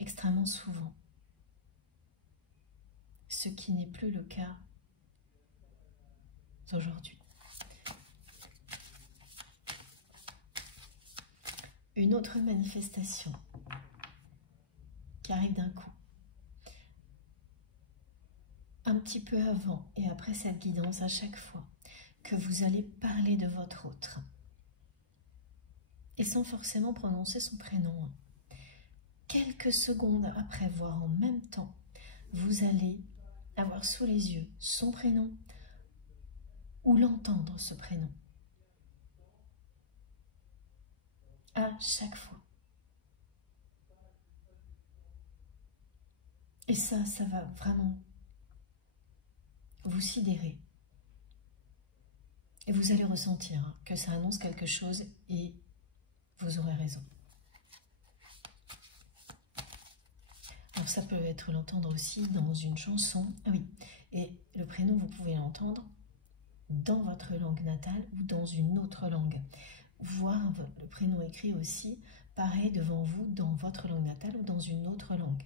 extrêmement souvent. Ce qui n'est plus le cas aujourd'hui. Une autre manifestation qui arrive d'un coup. Un petit peu avant et après cette guidance, à chaque fois que vous allez parler de votre autre, et sans forcément prononcer son prénom, quelques secondes après, voire en même temps, vous allez avoir sous les yeux son prénom ou l'entendre ce prénom. À chaque fois. Et ça va vraiment vous sidérer. Et vous allez ressentir que ça annonce quelque chose et vous aurez raison. Alors ça peut être l'entendre aussi dans une chanson. Ah oui, et le prénom, vous pouvez l'entendre dans votre langue natale ou dans une autre langue. Voir le prénom écrit aussi, pareil devant vous, dans votre langue natale ou dans une autre langue.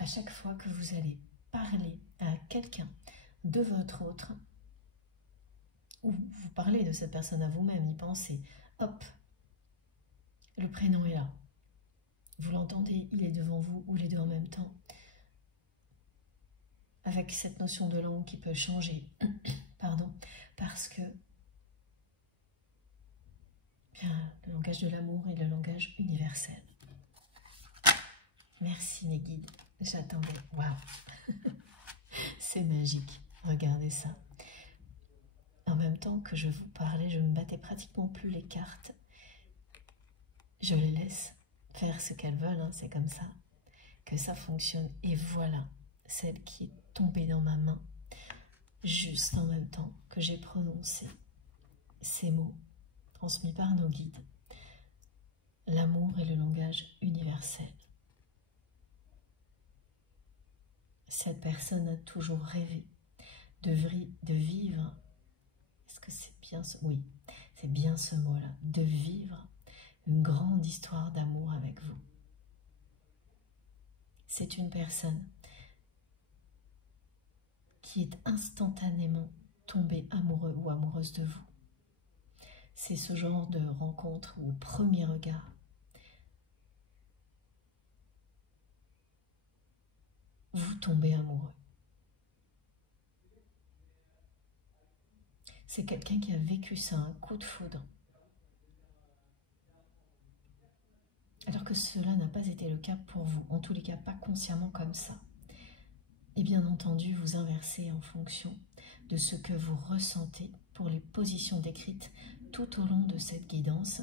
À chaque fois que vous allez parler à quelqu'un de votre autre, ou vous parlez de cette personne à vous-même, y pensez, hop, Le prénom est là. Vous l'entendez, il est devant vous ou les deux en même temps. Avec cette notion de langue qui peut changer. Pardon. Parce que bien, le langage de l'amour est le langage universel. Merci mes guides. J'attendais. Waouh. C'est magique. Regardez ça. En même temps que je vous parlais, je ne battais pratiquement plus les cartes. Je les laisse faire ce qu'elles veulent, hein, c'est comme ça que ça fonctionne. Et voilà, celle qui est tombée dans ma main, juste en même temps que j'ai prononcé ces mots transmis par nos guides. L'amour est le langage universel. Cette personne a toujours rêvé de vivre, est-ce que c'est bien ce... Oui, c'est bien ce mot-là, de vivre une grande histoire d'amour avec vous. C'est une personne qui est instantanément tombée amoureux ou amoureuse de vous. C'est ce genre de rencontre où au premier regard, vous tombez amoureux. C'est quelqu'un qui a vécu ça, un coup de foudre. Alors que cela n'a pas été le cas pour vous, en tous les cas pas consciemment comme ça. Et bien entendu, vous inversez en fonction de ce que vous ressentez pour les positions décrites tout au long de cette guidance,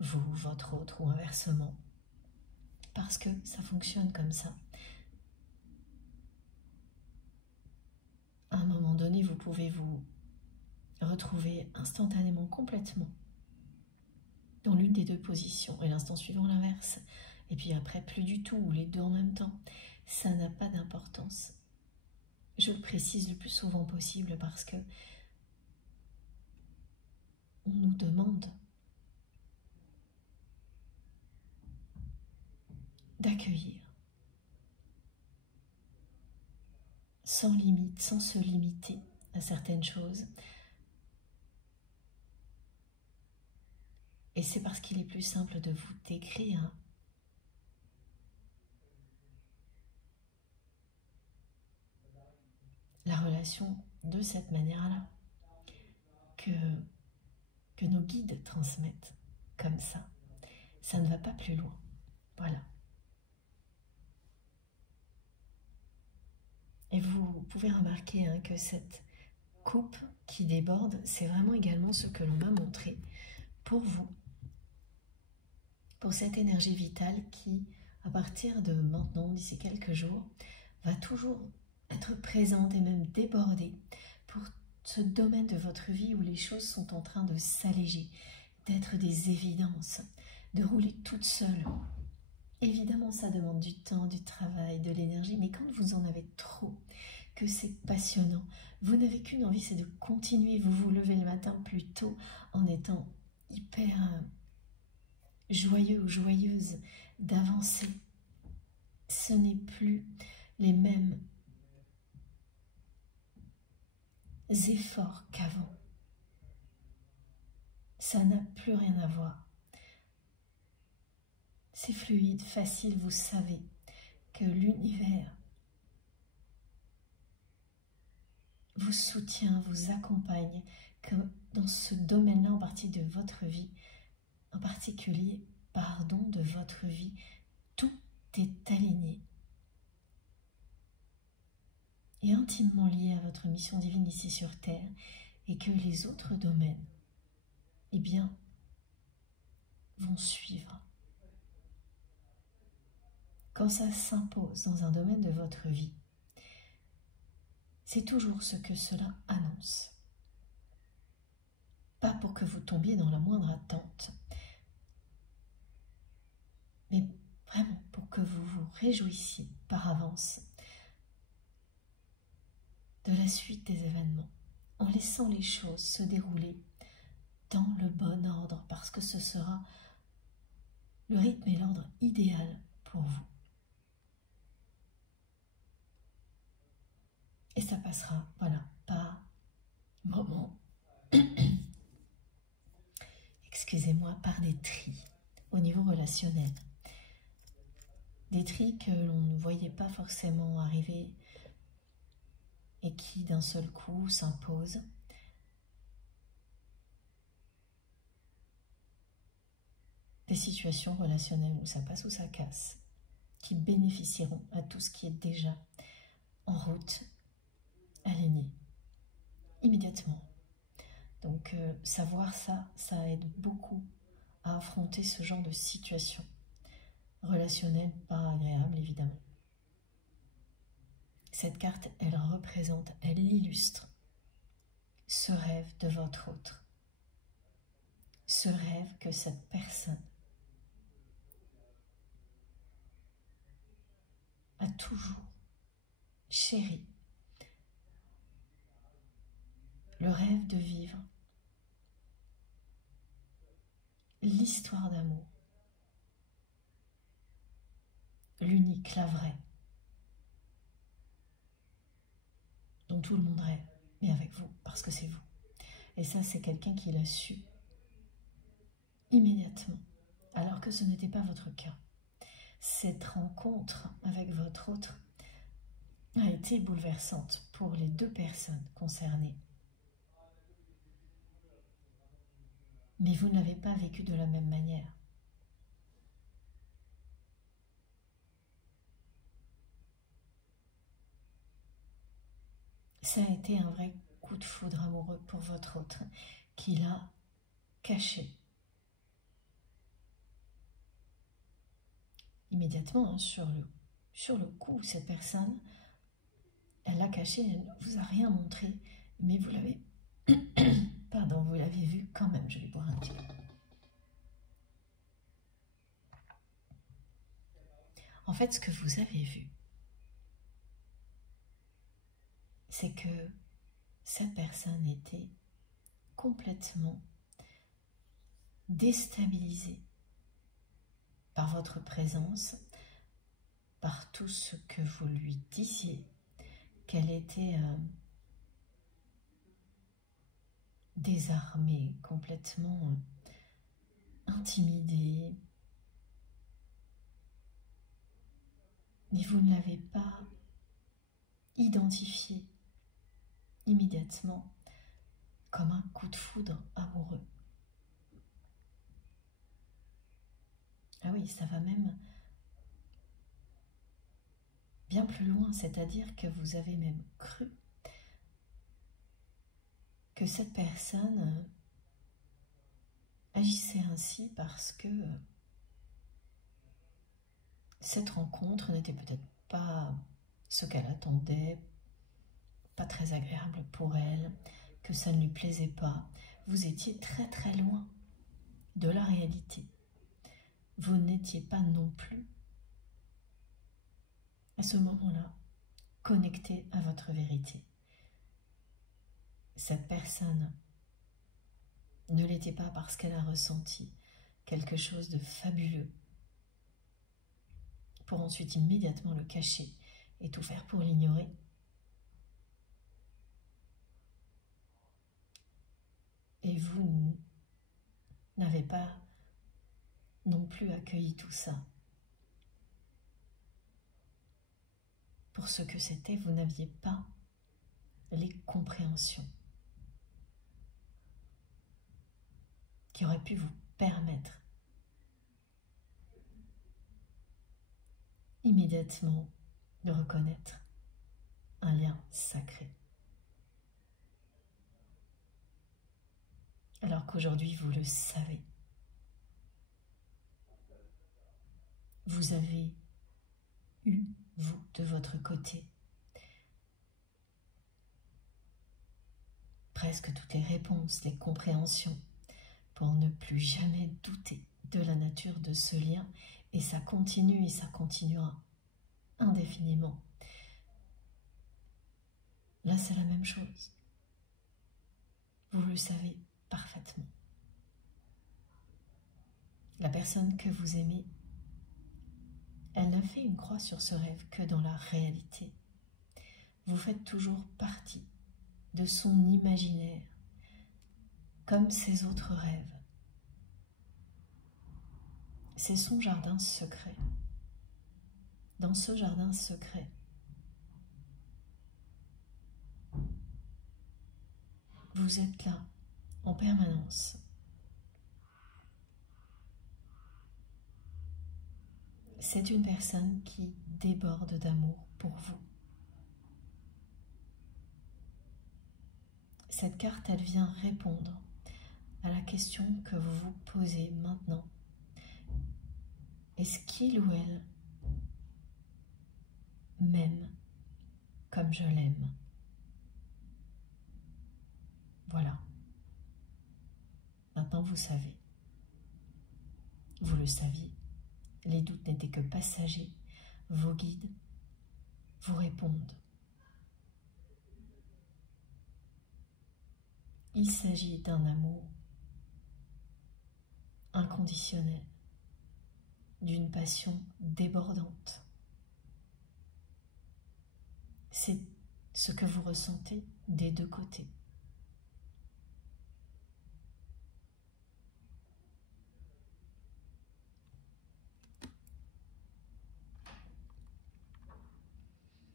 vous, votre autre ou inversement, parce que ça fonctionne comme ça. À un moment donné, vous pouvez vous retrouver instantanément, complètement, dans l'une des deux positions, et l'instant suivant l'inverse, et puis après plus du tout, ou les deux en même temps. Ça n'a pas d'importance. Je le précise le plus souvent possible parce que on nous demande d'accueillir sans limite, sans se limiter à certaines choses. Et c'est parce qu'il est plus simple de vous décrire la relation de cette manière-là que nos guides transmettent comme ça. Ça ne va pas plus loin. Voilà. Et vous pouvez remarquer que cette coupe qui déborde, c'est vraiment également ce que l'on m'a montré pour vous, pour cette énergie vitale qui, à partir de maintenant, d'ici quelques jours, va toujours être présente et même déborder pour ce domaine de votre vie où les choses sont en train de s'alléger, d'être des évidences, de rouler toutes seules. Évidemment, ça demande du temps, du travail, de l'énergie, mais quand vous en avez trop, que c'est passionnant, vous n'avez qu'une envie, c'est de continuer. Vous vous levez le matin plus tôt en étant hyper joyeux ou joyeuse d'avancer. Ce n'est plus les mêmes efforts qu'avant. Ça n'a plus rien à voir. C'est fluide, facile, vous savez que l'univers vous soutient, vous accompagne, que dans ce domaine-là en partie de votre vie, en particulier, de votre vie, tout est aligné et intimement lié à votre mission divine ici sur Terre, et que les autres domaines, eh bien, vont suivre. Quand ça s'impose dans un domaine de votre vie, c'est toujours ce que cela annonce. Pas pour que vous tombiez dans la moindre attente, mais vraiment pour que vous vous réjouissiez par avance de la suite des événements, en laissant les choses se dérouler dans le bon ordre, parce que ce sera le rythme et l'ordre idéal pour vous. Et ça passera, voilà, par moments, excusez-moi, par des tris. au niveau relationnel. Des tris que l'on ne voyait pas forcément arriver et qui d'un seul coup s'imposent. Des situations relationnelles où ça passe ou ça casse, qui bénéficieront à tout ce qui est déjà en route, aligné, immédiatement. Donc savoir ça, ça aide beaucoup à affronter ce genre de situation relationnelle pas agréable, évidemment. Cette carte, elle représente, elle illustre ce rêve de votre autre, ce rêve que cette personne a toujours chéri, le rêve de vivre l'histoire d'amour, l'unique, la vraie, dont tout le monde rêve, mais avec vous, parce que c'est vous. Et ça, c'est quelqu'un qui l'a su immédiatement, alors que ce n'était pas votre cas. Cette rencontre avec votre autre a été bouleversante pour les deux personnes concernées. Mais vous ne l'avez pas vécu de la même manière. Ça a été un vrai coup de foudre amoureux pour votre autre, qui l'a caché. Immédiatement, hein, sur le coup, cette personne, elle l'a caché, elle ne vous a rien montré, mais vous l'avez... Pardon, vous l'avez vu quand même, je vais boire un petit peu. En fait, ce que vous avez vu, c'est que cette personne était complètement déstabilisée par votre présence, par tout ce que vous lui disiez, qu'elle était désarmée, complètement intimidée. Mais vous ne l'avez pas identifié immédiatement comme un coup de foudre amoureux. Ah oui, ça va même bien plus loin, c'est-à-dire que vous avez même cru que cette personne agissait ainsi parce que cette rencontre n'était peut-être pas ce qu'elle attendait, pas très agréable pour elle, que ça ne lui plaisait pas. Vous étiez très très loin de la réalité. Vous n'étiez pas non plus, à ce moment-là, connecté à votre vérité. Cette personne ne l'était pas parce qu'elle a ressenti quelque chose de fabuleux, pour ensuite immédiatement le cacher et tout faire pour l'ignorer. Et vous n'avez pas non plus accueilli tout ça. Pour ce que c'était, vous n'aviez pas les compréhensions qui auraient pu vous permettre immédiatement de reconnaître un lien sacré. Alors qu'aujourd'hui, vous le savez. Vous avez eu, vous, de votre côté, presque toutes les réponses, les compréhensions, pour ne plus jamais douter de la nature de ce lien, et ça continue et ça continuera indéfiniment. Là, c'est la même chose. Vous le savez parfaitement. La personne que vous aimez, elle n'a fait une croix sur ce rêve que dans la réalité. Vous faites toujours partie de son imaginaire, comme ses autres rêves. c'est son jardin secret. Dans ce jardin secret, vous êtes là en permanence. C'est une personne qui déborde d'amour pour vous. Cette carte, elle vient répondre à la question que vous vous posez maintenant. Est-ce qu'il ou elle m'aime comme je l'aime? Voilà. Maintenant, vous savez. Vous le saviez. Les doutes n'étaient que passagers. Vos guides vous répondent. Il s'agit d'un amour inconditionnel, d'une passion débordante. C'est ce que vous ressentez des deux côtés.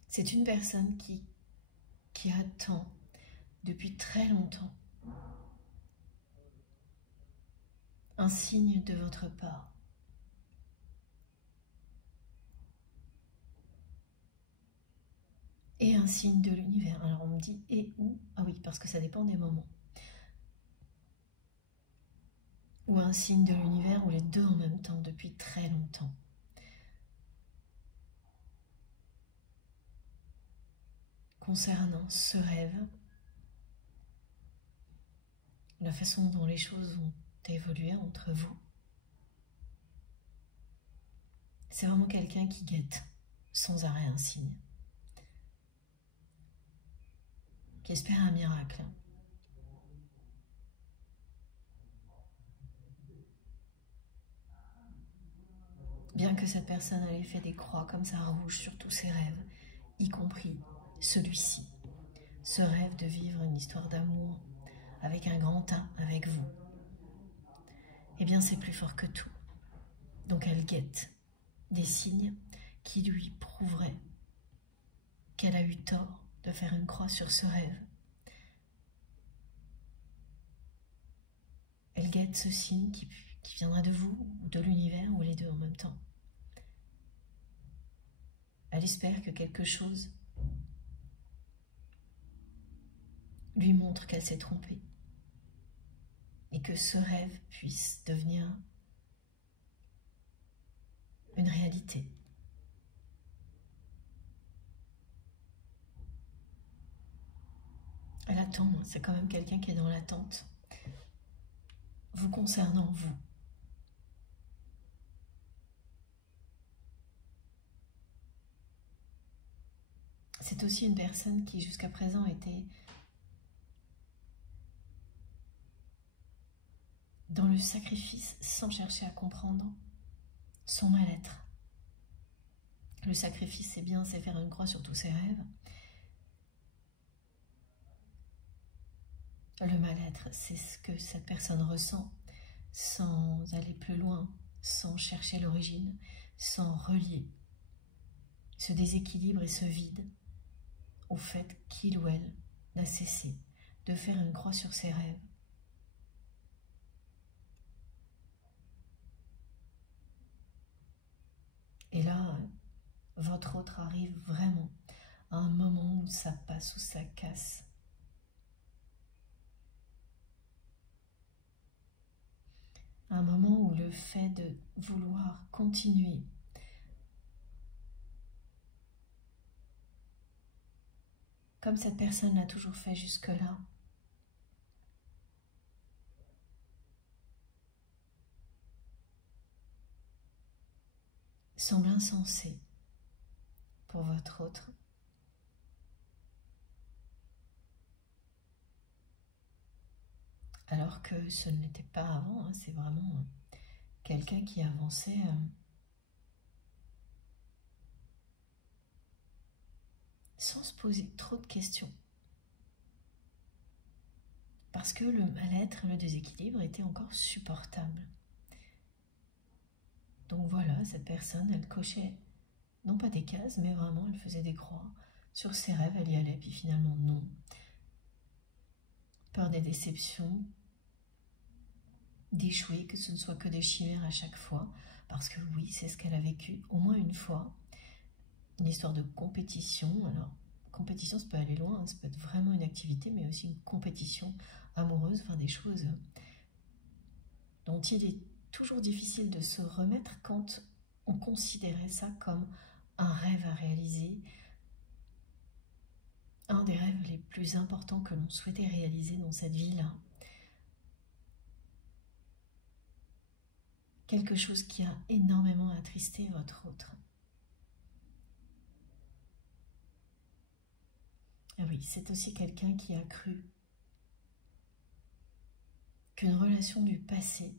C'est une personne qui attend depuis très longtemps un signe de votre part. Et un signe de l'univers. Alors on me dit et ou, ah oui, parce que ça dépend des moments. Ou un signe de l'univers ou les deux en même temps depuis très longtemps. Concernant ce rêve, la façon dont les choses vont évoluer entre vous, c'est vraiment quelqu'un qui guette sans arrêt un signe, qui espère un miracle. Bien que cette personne ait fait des croix comme ça rouges sur tous ses rêves, y compris celui-ci, ce rêve de vivre une histoire d'amour avec un grand A avec vous, eh bien c'est plus fort que tout. Donc elle guette des signes qui lui prouveraient qu'elle a eu tort de faire une croix sur ce rêve. Elle guette ce signe qui viendra de vous, ou de l'univers, ou les deux en même temps. Elle espère que quelque chose lui montre qu'elle s'est trompée et que ce rêve puisse devenir une réalité. Elle attend, c'est quand même quelqu'un qui est dans l'attente, vous concernant, vous. C'est aussi une personne qui jusqu'à présent était dans le sacrifice sans chercher à comprendre son mal-être. Le sacrifice, c'est bien, c'est faire une croix sur tous ses rêves. Le mal-être, c'est ce que cette personne ressent sans aller plus loin, sans chercher l'origine, sans relier ce déséquilibre et ce vide au fait qu'il ou elle n'a cessé de faire une croix sur ses rêves. Et là, votre autre arrive vraiment à un moment où ça passe, où ça casse. Un moment où le fait de vouloir continuer comme cette personne l'a toujours fait jusque-là, semble insensé pour votre autre. Alors que ce ne l'était pas avant, hein, c'est vraiment quelqu'un qui avançait sans se poser trop de questions. Parce que le mal-être, le déséquilibre était encore supportable. Donc voilà, cette personne, elle cochait, non pas des cases, mais vraiment, elle faisait des croix. Sur ses rêves, elle y allait, puis finalement, non. Peur des déceptions, d'échouer, que ce ne soit que des chimères à chaque fois, parce que oui, c'est ce qu'elle a vécu au moins une fois. Une histoire de compétition. Alors, compétition, ça peut aller loin, hein, ça peut être vraiment une activité, mais aussi une compétition amoureuse, enfin des choses dont il est toujours difficile de se remettre quand on considérait ça comme un rêve à réaliser, un des rêves les plus importants que l'on souhaitait réaliser dans cette vie-là. Quelque chose qui a énormément attristé votre autre. Ah oui, c'est aussi quelqu'un qui a cru qu'une relation du passé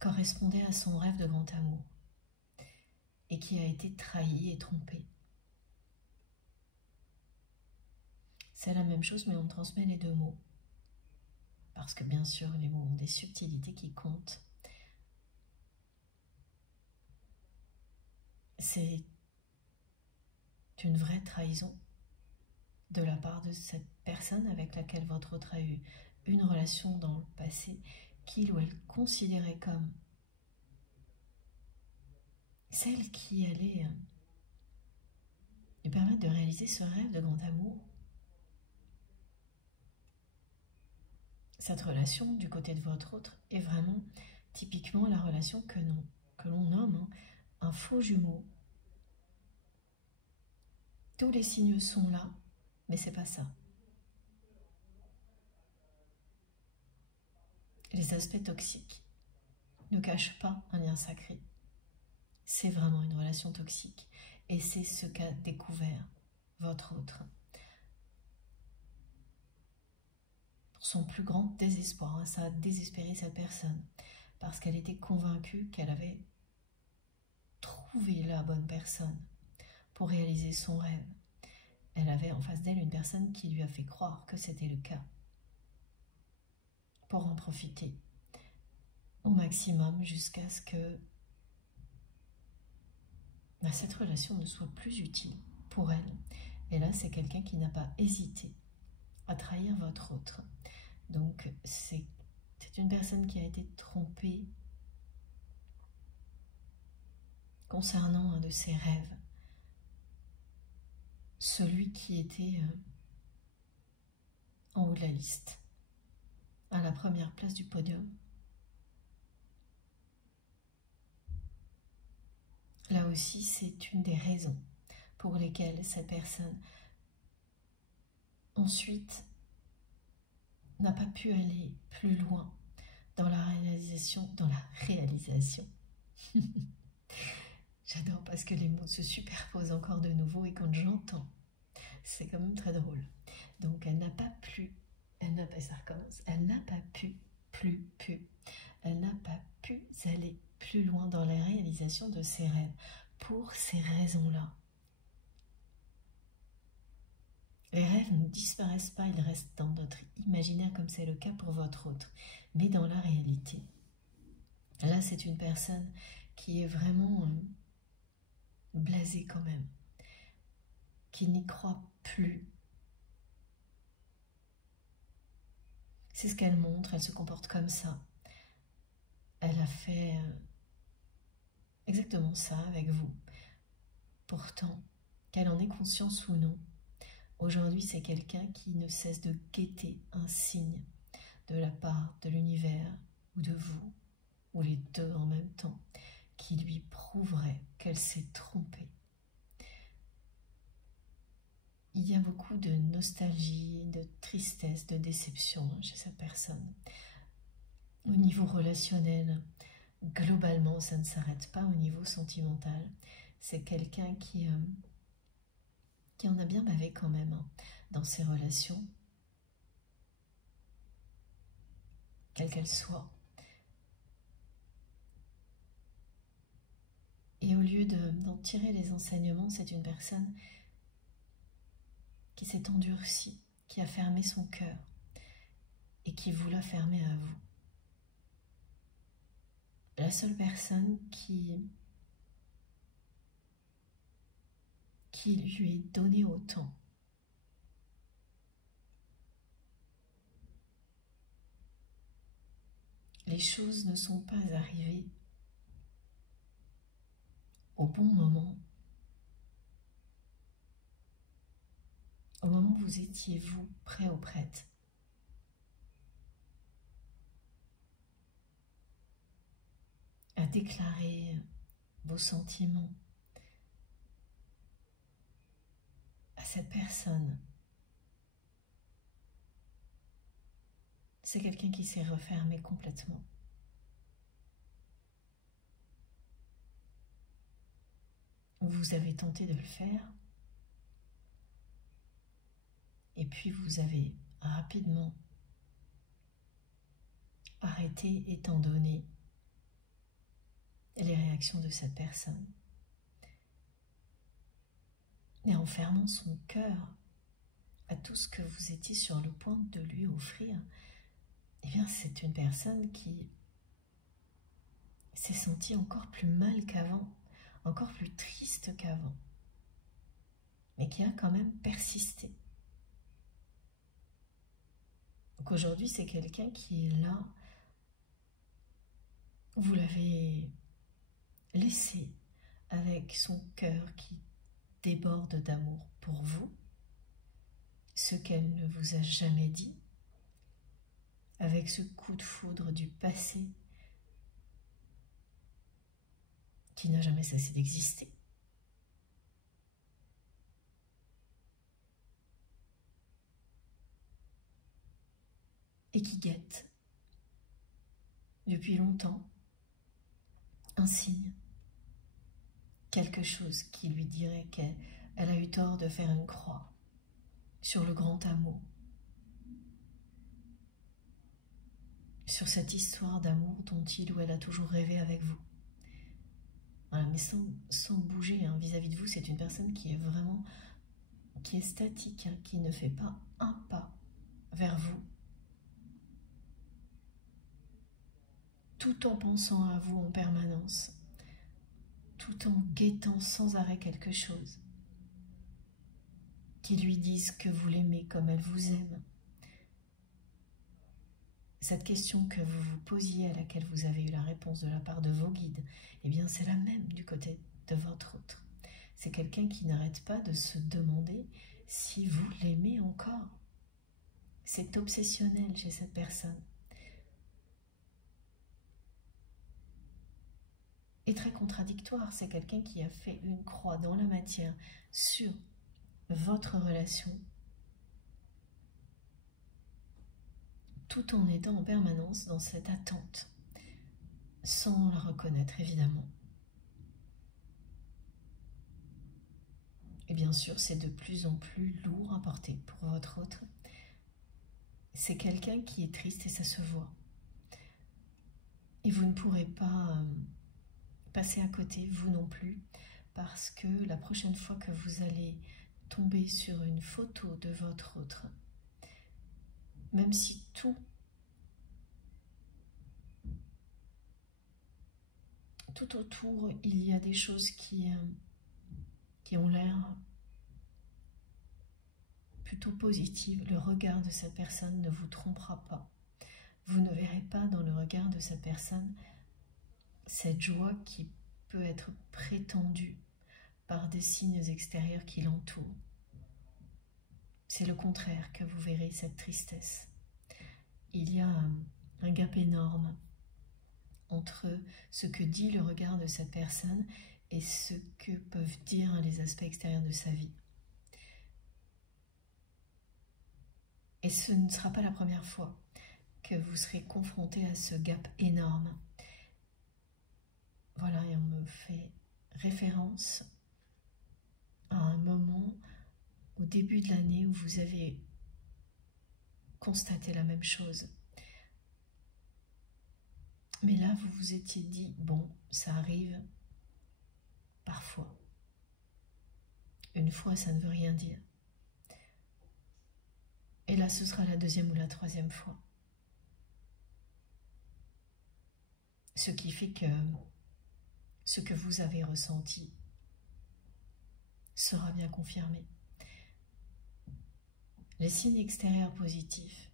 correspondait à son rêve de grand amour et qui a été trahi et trompé. C'est la même chose, mais on transmet les deux mots. Parce que bien sûr, les mots ont des subtilités qui comptent. C'est une vraie trahison de la part de cette personne avec laquelle votre autre a eu une relation dans le passé, qu'il ou elle considérait comme celle qui allait lui permettre de réaliser ce rêve de grand amour. Cette relation du côté de votre autre est vraiment typiquement la relation que l'on nomme un faux jumeau. Tous les signes sont là, mais c'est pas ça. Les aspects toxiques ne cachent pas un lien sacré. C'est vraiment une relation toxique et c'est ce qu'a découvert votre autre. Pour son plus grand désespoir, ça a désespéré cette personne parce qu'elle était convaincue qu'elle avait trouvé la bonne personne pour réaliser son rêve. Elle avait en face d'elle une personne qui lui a fait croire que c'était le cas pour en profiter au maximum jusqu'à ce que cette relation ne soit plus utile pour elle. Et là, c'est quelqu'un qui n'a pas hésité à trahir votre autre. Donc, c'est une personne qui a été trompée concernant un de ses rêves. Celui qui était en haut de la liste, à la première place du podium. Là aussi, c'est une des raisons pour lesquelles cette personne ensuite n'a pas pu aller plus loin dans la réalisation. J'adore parce que les mots se superposent encore de nouveau et quand j'entends, c'est quand même très drôle. Donc elle n'a pas pu, elle n'a pas aller plus loin dans la réalisation de ses rêves pour ces raisons-là. Les rêves ne disparaissent pas, ils restent dans notre imaginaire comme c'est le cas pour votre autre. Mais dans la réalité, là c'est une personne qui est vraiment blasée quand même, qui n'y croit plus. C'est ce qu'elle montre, elle se comporte comme ça. Elle a fait exactement ça avec vous. Pourtant, qu'elle en ait conscience ou non, aujourd'hui c'est quelqu'un qui ne cesse de guetter un signe de la part de l'univers ou de vous, ou les deux en même temps, qui lui prouverait qu'elle s'est trompée. Il y a beaucoup de nostalgie, de tristesse, de déception chez cette personne. Au niveau relationnel, globalement, ça ne s'arrête pas au niveau sentimental. C'est quelqu'un qui en a bien bavé quand même dans ses relations, quelles qu'elles soient. Et au lieu d'en tirer les enseignements, c'est une personne qui s'est endurcie, qui a fermé son cœur et qui vous l'a fermé à vous. la seule personne qui lui est donnée autant. Les choses ne sont pas arrivées au bon moment, au moment où vous étiez, vous, prêt ou prête. À déclarer vos sentiments à cette personne. C'est quelqu'un qui s'est refermé complètement. Vous avez tenté de le faire, et puis vous avez rapidement arrêté étant donné les réactions de cette personne. Et en fermant son cœur à tout ce que vous étiez sur le point de lui offrir, eh bien c'est une personne qui s'est sentie encore plus mal qu'avant, encore plus triste qu'avant, mais qui a quand même persisté. Donc aujourd'hui, c'est quelqu'un qui est là, vous l'avez laissé avec son cœur qui déborde d'amour pour vous, ce qu'elle ne vous a jamais dit, avec ce coup de foudre du passé qui n'a jamais cessé d'exister. Et qui guette depuis longtemps un signe, quelque chose qui lui dirait qu'elle a eu tort de faire une croix sur le grand amour, sur cette histoire d'amour dont il ou elle a toujours rêvé avec vous. Voilà, mais sans bouger vis-à-vis de vous, c'est une personne qui est vraiment, qui est statique, qui ne fait pas un pas vers vous, tout en pensant à vous en permanence, tout en guettant sans arrêt quelque chose, qui lui dise que vous l'aimez comme elle vous aime. Cette question que vous vous posiez, à laquelle vous avez eu la réponse de la part de vos guides, eh bien c'est la même du côté de votre autre. C'est quelqu'un qui n'arrête pas de se demander si vous l'aimez encore. C'est obsessionnel chez cette personne. Et très contradictoire, c'est quelqu'un qui a fait une croix dans la matière sur votre relation, tout en étant en permanence dans cette attente, sans la reconnaître évidemment. Et bien sûr, c'est de plus en plus lourd à porter pour votre autre. C'est quelqu'un qui est triste et ça se voit. Et vous ne pourrez pas passer à côté, vous non plus, parce que la prochaine fois que vous allez tomber sur une photo de votre autre, même si tout autour, il y a des choses qui ont l'air plutôt positives, le regard de cette personne ne vous trompera pas. Vous ne verrez pas dans le regard de cette personne cette joie qui peut être prétendue par des signes extérieurs qui l'entourent. C'est le contraire que vous verrez, cette tristesse. Il y a un gap énorme entre ce que dit le regard de cette personne et ce que peuvent dire les aspects extérieurs de sa vie. Et ce ne sera pas la première fois que vous serez confronté à ce gap énorme. Voilà, et on me fait référence à un moment au début de l'année où vous avez constaté la même chose. Mais là, vous vous étiez dit, bon, ça arrive parfois. Une fois, ça ne veut rien dire. Et là, ce sera la deuxième ou la troisième fois. Ce qui fait que ce que vous avez ressenti sera bien confirmé. Les signes extérieurs positifs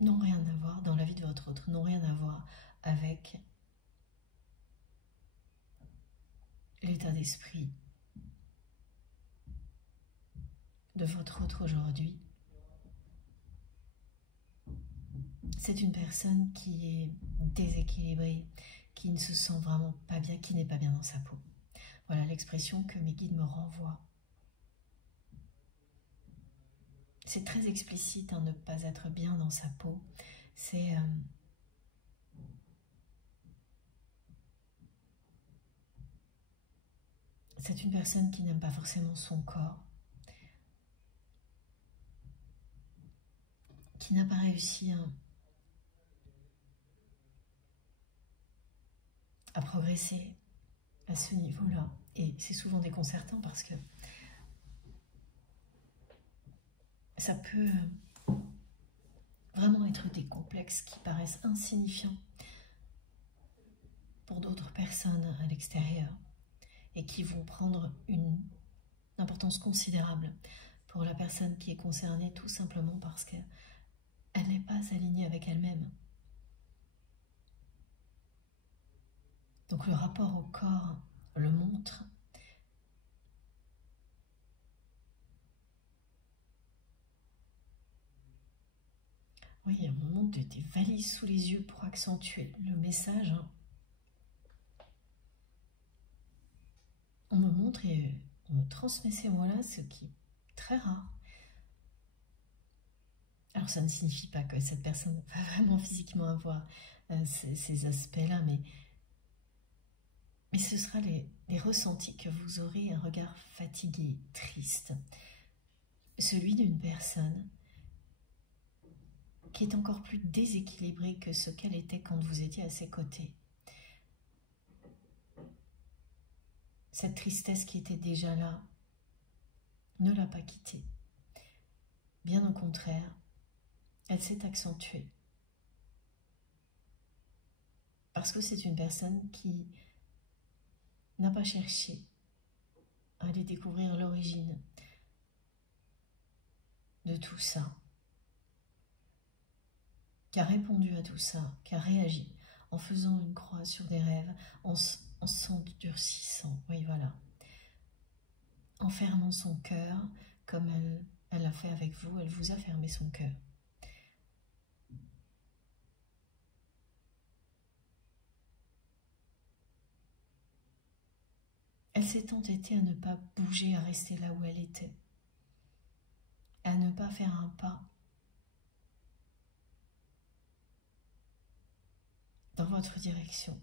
n'ont rien à voir dans la vie de votre autre, n'ont rien à voir avec l'état d'esprit de votre autre aujourd'hui. C'est une personne qui est déséquilibrée, qui ne se sent vraiment pas bien, qui n'est pas bien dans sa peau. Voilà l'expression que mes guides me renvoient. C'est très explicite, hein, ne pas être bien dans sa peau. C'est une personne qui n'aime pas forcément son corps, qui n'a pas réussi à progresser à ce niveau-là. Et c'est souvent déconcertant parce que ça peut vraiment être des complexes qui paraissent insignifiants pour d'autres personnes à l'extérieur et qui vont prendre une importance considérable pour la personne qui est concernée, tout simplement parce qu'elle n'est pas alignée avec elle-même. Donc le rapport au corps le montre. Oui, on me montre des valises sous les yeux pour accentuer le message. On me montre et on me transmet ces mots-là, ce qui est très rare. Alors ça ne signifie pas que cette personne va vraiment physiquement avoir ces aspects-là, mais ce sera les ressentis que vous aurez, un regard fatigué, triste. Celui d'une personne qui est encore plus déséquilibrée que ce qu'elle était quand vous étiez à ses côtés. Cette tristesse qui était déjà là ne l'a pas quittée. Bien au contraire, elle s'est accentuée. Parce que c'est une personne qui n'a pas cherché à aller découvrir l'origine de tout ça, qui a répondu à tout ça, qui a réagi en faisant une croix sur des rêves, en s'endurcissant, oui voilà, en fermant son cœur comme elle l'a fait avec vous, elle vous a fermé son cœur. Elle s'est entêtée à ne pas bouger, à rester là où elle était, à ne pas faire un pas dans votre direction,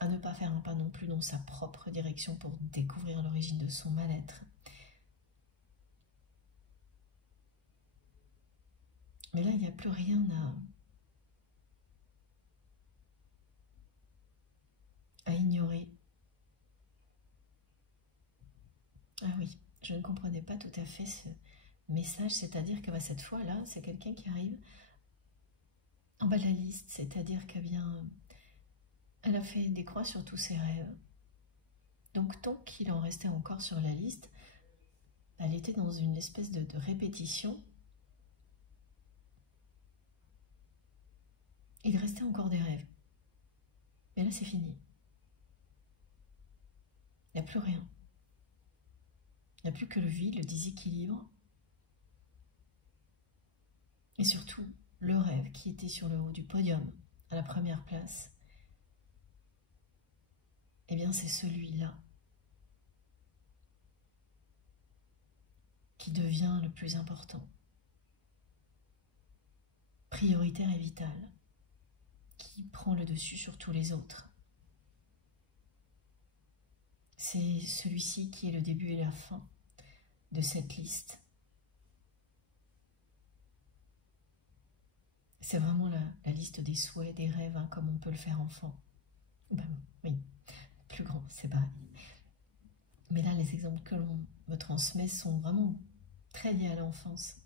à ne pas faire un pas non plus dans sa propre direction pour découvrir l'origine de son mal-être. Mais là, il n'y a plus rien à ignorer. Ah oui, je ne comprenais pas tout à fait ce message, c'est-à-dire que cette fois-là, c'est quelqu'un qui arrive en bas de la liste, c'est-à-dire que bien, elle a fait des croix sur tous ses rêves. Donc tant qu'il en restait encore sur la liste, elle était dans une espèce de répétition. Il restait encore des rêves. Mais là, c'est fini. Il n'y a plus rien. Il n'y a plus que le vide, le déséquilibre. Et surtout, le rêve qui était sur le haut du podium, à la première place. Eh bien, c'est celui-là qui devient le plus important, prioritaire et vital, qui prend le dessus sur tous les autres. C'est celui-ci qui est le début et la fin de cette liste. C'est vraiment la liste des souhaits, des rêves, hein, comme on peut le faire enfant. Ben, oui, plus grand, c'est pareil. Mais là, les exemples que l'on me transmet sont vraiment très liés à l'enfance.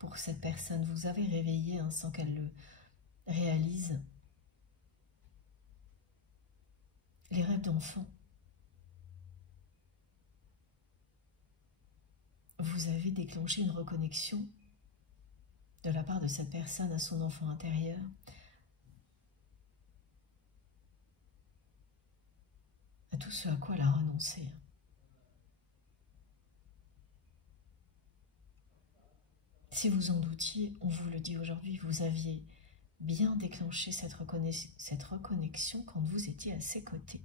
pour cette personne. Vous avez réveillé sans qu'elle le réalise les rêves d'enfant. Vous avez déclenché une reconnexion de la part de cette personne à son enfant intérieur, à tout ce à quoi elle a renoncé. Si vous en doutiez, on vous le dit aujourd'hui, vous aviez bien déclenché cette reconnexion quand vous étiez à ses côtés.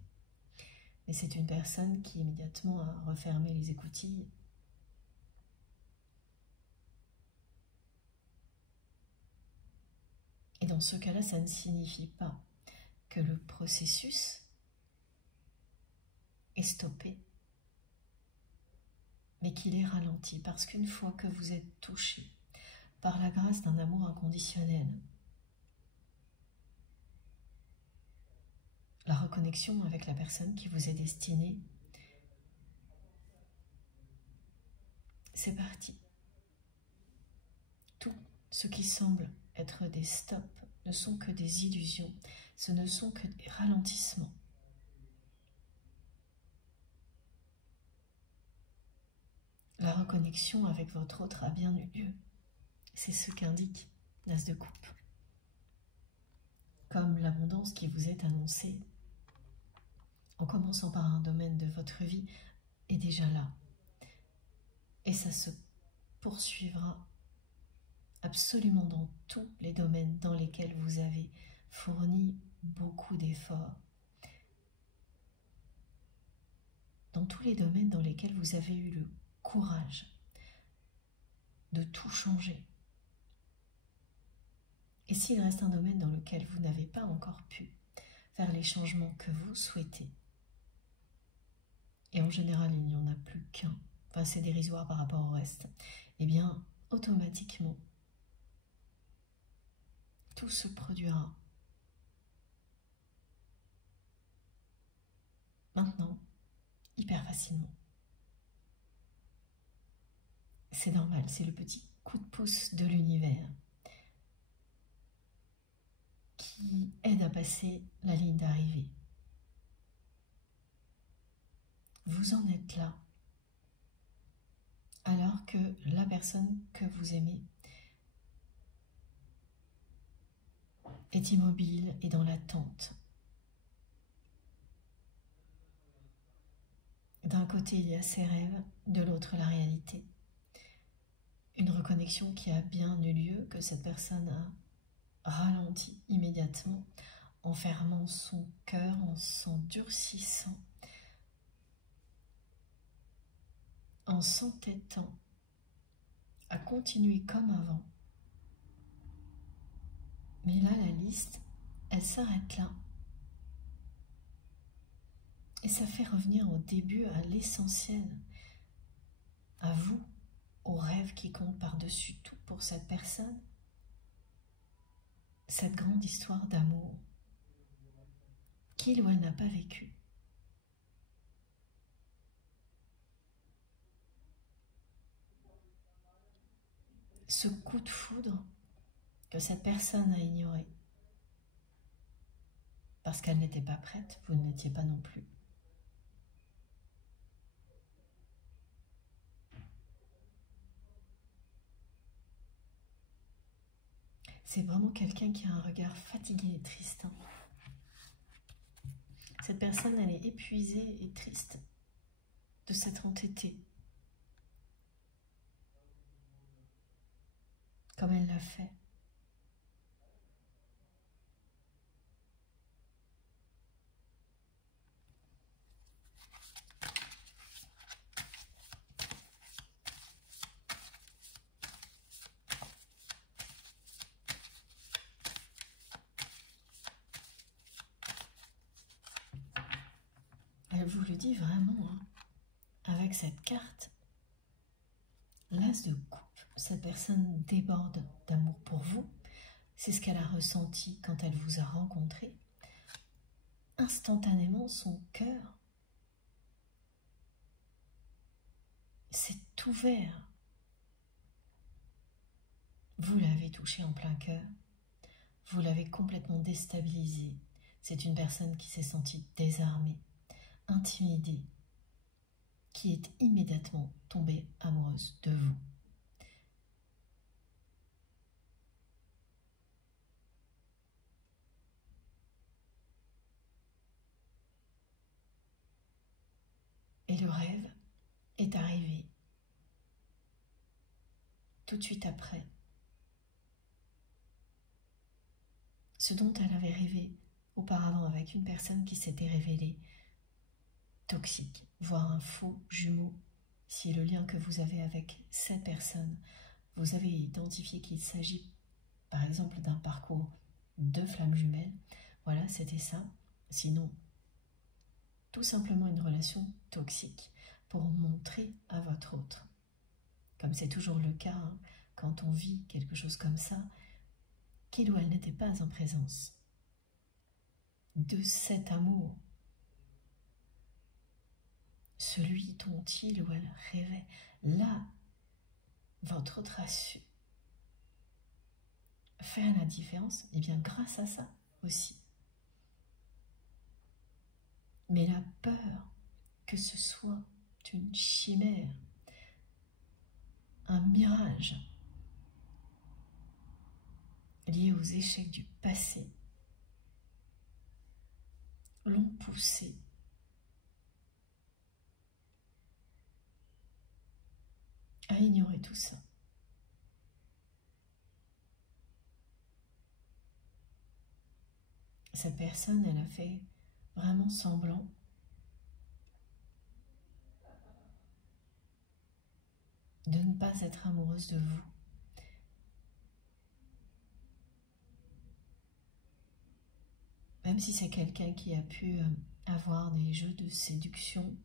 Mais c'est une personne qui immédiatement a refermé les écoutilles. Et dans ce cas-là, ça ne signifie pas que le processus est stoppé, mais qu'il est ralenti, parce qu'une fois que vous êtes touché par la grâce d'un amour inconditionnel, la reconnexion avec la personne qui vous est destinée, c'est parti. Tout ce qui semble être des stops ne sont que des illusions, ce ne sont que des ralentissements. La reconnexion avec votre autre a bien eu lieu. C'est ce qu'indique l'As de coupe. Comme l'abondance qui vous est annoncée, en commençant par un domaine de votre vie, est déjà là. Et ça se poursuivra absolument dans tous les domaines dans lesquels vous avez fourni beaucoup d'efforts. Dans tous les domaines dans lesquels vous avez eu le courage de tout changer. Et s'il reste un domaine dans lequel vous n'avez pas encore pu faire les changements que vous souhaitez, et en général il n'y en a plus qu'un, enfin c'est dérisoire par rapport au reste, eh bien automatiquement tout se produira. Maintenant, hyper facilement. C'est normal, c'est le petit coup de pouce de l'univers qui aide à passer la ligne d'arrivée. Vous en êtes là, alors que la personne que vous aimez est immobile et dans l'attente. D'un côté, il y a ses rêves, de l'autre, la réalité. Une reconnexion qui a bien eu lieu, que cette personne a ralenti immédiatement, en fermant son cœur, en s'endurcissant, en s'entêtant à continuer comme avant. Mais là, la liste, elle s'arrête là. Et ça fait revenir au début, à l'essentiel, à vous, au rêve qui compte par-dessus tout pour cette personne, cette grande histoire d'amour qu'il ou elle n'a pas vécue. Ce coup de foudre que cette personne a ignoré, parce qu'elle n'était pas prête, vous ne l'étiez pas non plus. C'est vraiment quelqu'un qui a un regard fatigué et triste. Cette personne, elle est épuisée et triste de s'être entêtée, comme elle l'a fait. Elle vous le dit vraiment, hein, avec cette carte, l'As de coupe. Cette personne déborde d'amour pour vous. C'est ce qu'elle a ressenti quand elle vous a rencontré. Instantanément, son cœur s'est ouvert Vous l'avez touché en plein cœur, vous l'avez complètement déstabilisé. C'est une personne qui s'est sentie désarmée, intimidée, qui est immédiatement tombée amoureuse de vous. Et le rêve est arrivé tout de suite après. Ce dont elle avait rêvé auparavant avec une personne qui s'était révélée toxique, voire un faux jumeau. Si le lien que vous avez avec cette personne, vous avez identifié qu'il s'agit par exemple d'un parcours de flammes jumelles, voilà, c'était ça. Sinon, tout simplement une relation toxique pour montrer à votre autre. Comme c'est toujours le cas, hein, quand on vit quelque chose comme ça, qu'il ou elle n'était pas en présence de cet amour, celui dont il ou elle rêvait. Là, votre autre a su faire la différence, et bien grâce à ça aussi. Mais la peur que ce soit une chimère, un mirage lié aux échecs du passé, l'ont poussé à ignorer tout ça. Cette personne, elle a fait vraiment semblant de ne pas être amoureuse de vous. Même si c'est quelqu'un qui a pu avoir des jeux de séduction,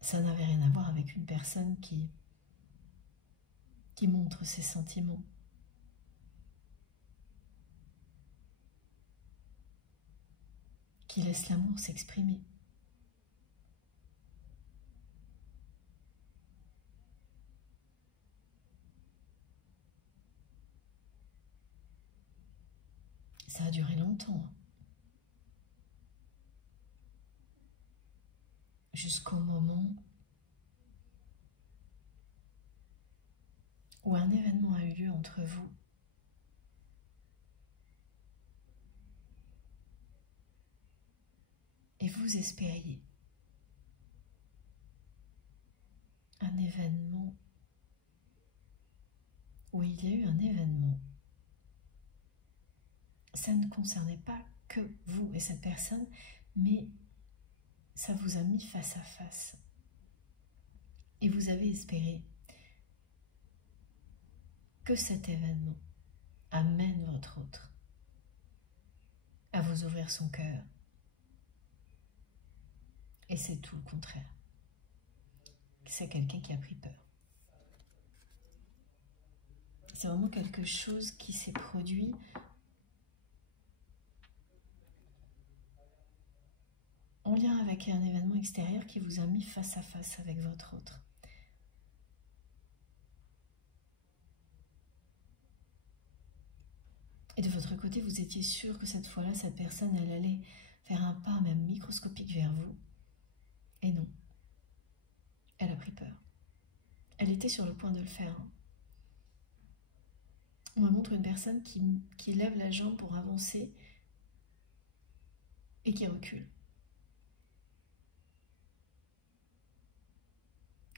ça n'avait rien à voir avec une personne qui montre ses sentiments. Qui laisse l'amour s'exprimer. Ça a duré longtemps. Jusqu'au moment où un événement a eu lieu entre vous. Et vous espériez un événement, où il y a eu un événement. Ça ne concernait pas que vous et cette personne, mais ça vous a mis face à face. Et vous avez espéré que cet événement amène votre autre à vous ouvrir son cœur. Et c'est tout le contraire. C'est quelqu'un qui a pris peur. C'est vraiment quelque chose qui s'est produit en lien avec un événement extérieur qui vous a mis face à face avec votre autre. Et de votre côté, vous étiez sûr que cette fois-là, cette personne, elle allait faire un pas même microscopique vers vous. Et non. Elle a pris peur. Elle était sur le point de le faire. On me montre une personne qui lève la jambe pour avancer et qui recule.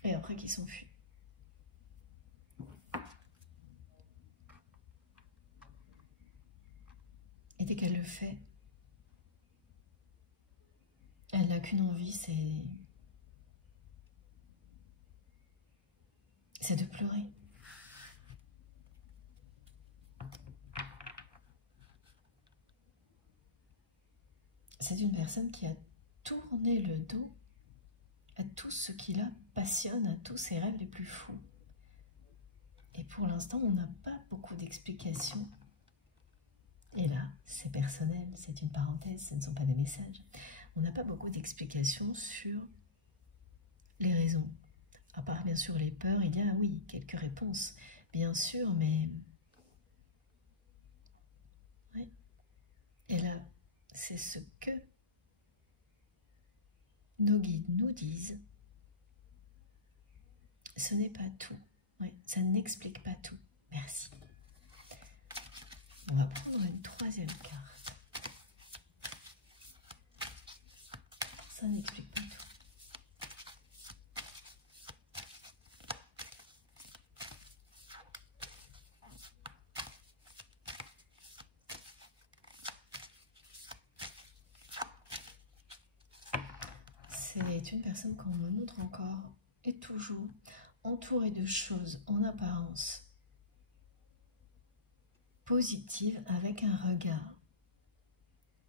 Et après qui s'enfuit. Et dès qu'elle le fait, elle n'a qu'une envie, c'est de pleurer. C'est une personne qui a tourné le dos à tout ce qui la passionne, à tous ses rêves les plus fous. Et pour l'instant, on n'a pas beaucoup d'explications. Et là, c'est personnel, c'est une parenthèse, ce ne sont pas des messages. On n'a pas beaucoup d'explications sur les raisons. À part bien sûr les peurs, il y a oui, quelques réponses, bien sûr, mais... Ouais. Et là, c'est ce que nos guides nous disent. Ce n'est pas tout. Ouais, ça n'explique pas tout. Merci. On va prendre une troisième carte. Ça n'explique pas tout. C'est une personne qu'on me montre encore et toujours entourée de choses en apparence positives avec un regard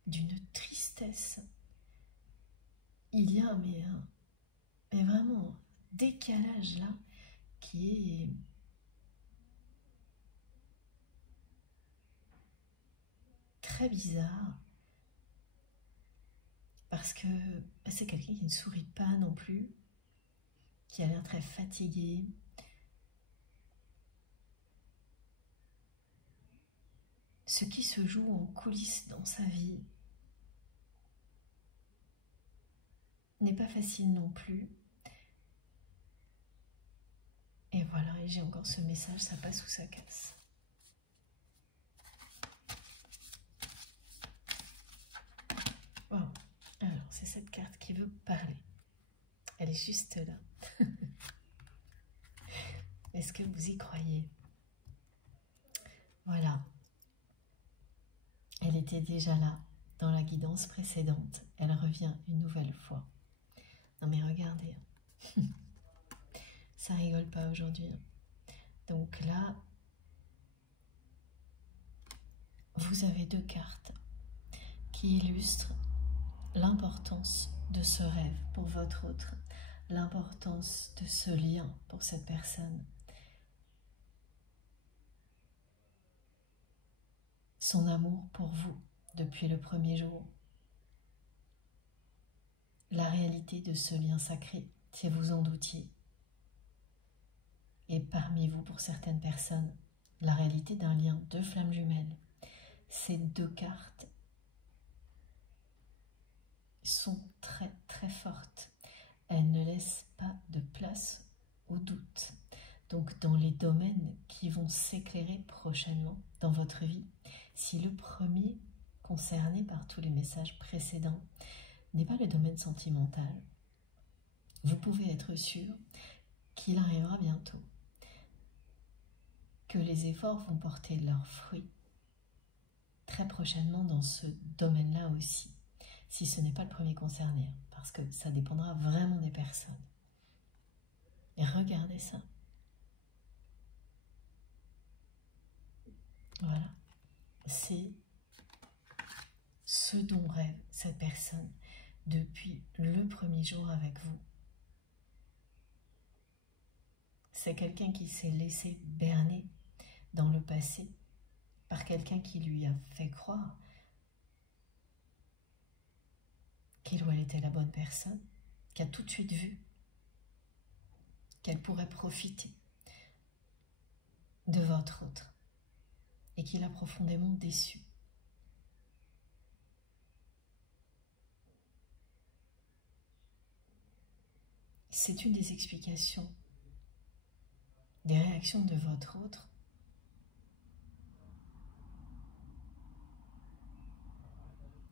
d'une tristesse. Il y a mais vraiment un décalage là qui est très bizarre parce que c'est quelqu'un qui ne sourit pas non plus, qui a l'air très fatigué. Ce qui se joue en coulisses dans sa vie n'est pas facile non plus. Et voilà, et j'ai encore ce message, ça passe ou ça casse. Wow. Alors, c'est cette carte qui veut parler. Elle est juste là. Est-ce que vous y croyez? Voilà. Elle était déjà là dans la guidance précédente. Elle revient une nouvelle fois. Non mais regardez. Ça rigole pas aujourd'hui. Donc là, vous avez deux cartes qui illustrent l'importance de ce rêve pour votre autre, l'importance de ce lien pour cette personne, son amour pour vous depuis le premier jour, la réalité de ce lien sacré, si vous en doutiez, et parmi vous, pour certaines personnes, la réalité d'un lien, deux flammes jumelles. Ces deux cartes sont très très fortes. Elles ne laissent pas de place au doute. Donc dans les domaines qui vont s'éclairer prochainement dans votre vie, si le premier concerné par tous les messages précédents n'est pas le domaine sentimental, vous pouvez être sûr qu'il arrivera bientôt, que les efforts vont porter leurs fruits très prochainement dans ce domaine-là aussi, si ce n'est pas le premier concerné, parce que ça dépendra vraiment des personnes. Et regardez ça. Voilà. C'est ce dont rêve cette personne depuis le premier jour avec vous. C'est quelqu'un qui s'est laissé berner dans le passé par quelqu'un qui lui a fait croire qu'il ou elle était la bonne personne, qui a tout de suite vu qu'elle pourrait profiter de votre autre et qui l'a profondément déçu. C'est une des explications des réactions de votre autre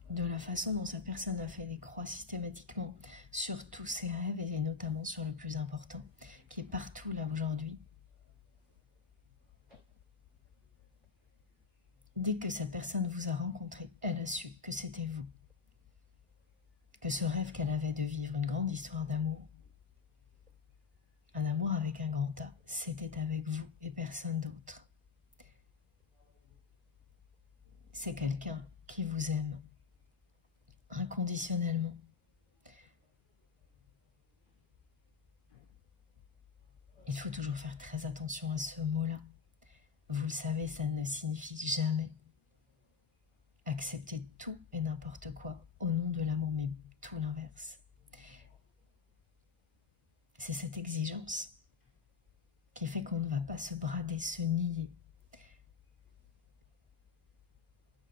de la façon dont sa personne a fait des croix systématiquement sur tous ses rêves et notamment sur le plus important, qui est partout là aujourd'hui. Dès que cette personne vous a rencontré, elle a su que c'était vous, que ce rêve qu'elle avait de vivre une grande histoire d'amour, un amour avec un grand A, c'était avec vous et personne d'autre. C'est quelqu'un qui vous aime inconditionnellement. Il faut toujours faire très attention à ce mot-là. Vous le savez, ça ne signifie jamais accepter tout et n'importe quoi au nom de l'amour, mais tout l'inverse. C'est cette exigence qui fait qu'on ne va pas se brader, se nier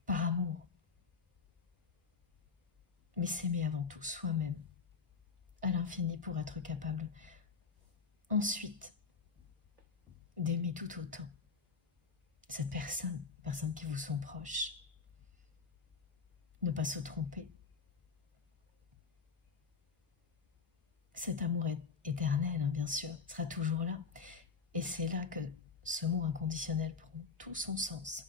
par amour, mais s'aimer avant tout soi-même à l'infini pour être capable ensuite d'aimer tout autant cette personne qui vous sont proches. Ne pas se tromper. Cet amour éternel, bien sûr, sera toujours là. Et c'est là que ce mot inconditionnel prend tout son sens.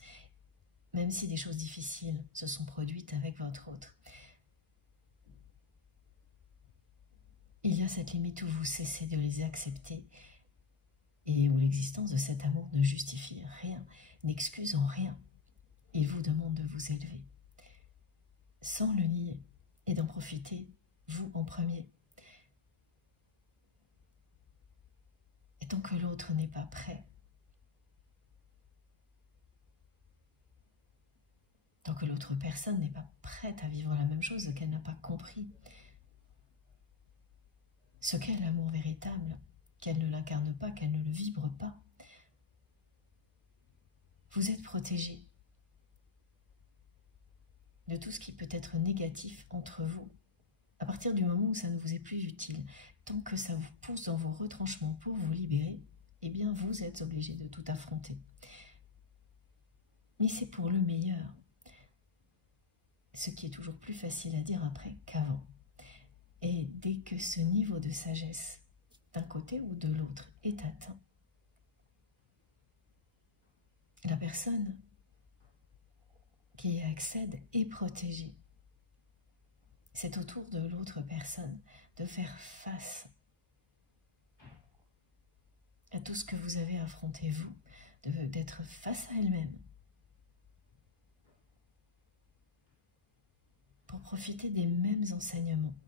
Même si des choses difficiles se sont produites avec votre autre, il y a cette limite où vous cessez de les accepter et où l'existence de cet amour ne justifie rien, n'excuse en rien. Il vous demande de vous élever, sans le nier, et d'en profiter, vous en premier. Et tant que l'autre n'est pas prêt, tant que l'autre personne n'est pas prête à vivre la même chose, qu'elle n'a pas compris ce qu'est l'amour véritable, qu'elle ne l'incarne pas, qu'elle ne le vibre pas, vous êtes protégé de tout ce qui peut être négatif entre vous. À partir du moment où ça ne vous est plus utile, tant que ça vous pousse dans vos retranchements pour vous libérer, eh bien vous êtes obligé de tout affronter. Mais c'est pour le meilleur. Ce qui est toujours plus facile à dire après qu'avant. Et dès que ce niveau de sagesse, d'un côté ou de l'autre, est atteint, la personne qui y accède est protégée. C'est au tour de l'autre personne de faire face à tout ce que vous avez affronté vous, d'être face à elle-même, pour profiter des mêmes enseignements.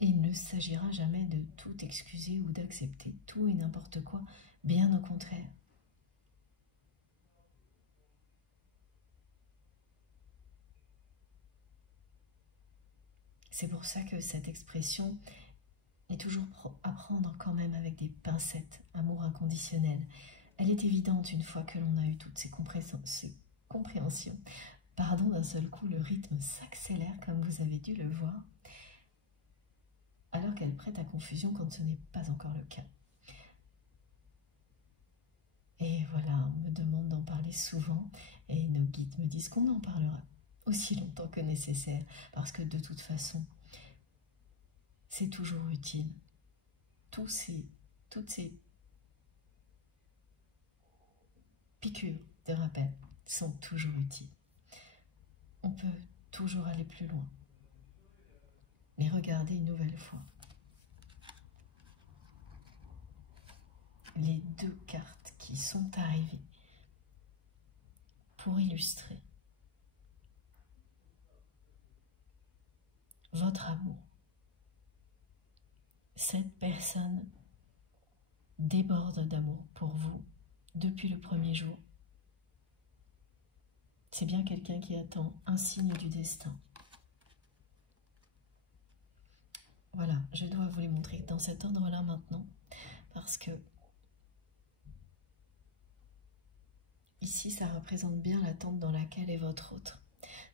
Et il ne s'agira jamais de tout excuser ou d'accepter tout et n'importe quoi, bien au contraire. C'est pour ça que cette expression est toujours à prendre quand même avec des pincettes, amour inconditionnel. Elle est évidente une fois que l'on a eu toutes ces compréhensions. Pardon, d'un seul coup, le rythme s'accélère comme vous avez dû le voir, alors qu'elle prête à confusion quand ce n'est pas encore le cas. Et voilà, on me demande d'en parler souvent, et nos guides me disent qu'on en parlera aussi longtemps que nécessaire, parce que de toute façon, c'est toujours utile. Toutes ces piqûres de rappel sont toujours utiles. On peut toujours aller plus loin. Mais regardez une nouvelle fois les deux cartes qui sont arrivées pour illustrer votre amour. Cette personne déborde d'amour pour vous depuis le premier jour. C'est bien quelqu'un qui attend un signe du destin. Voilà, je dois vous les montrer dans cet ordre-là maintenant, parce que ici, ça représente bien l'attente dans laquelle est votre autre.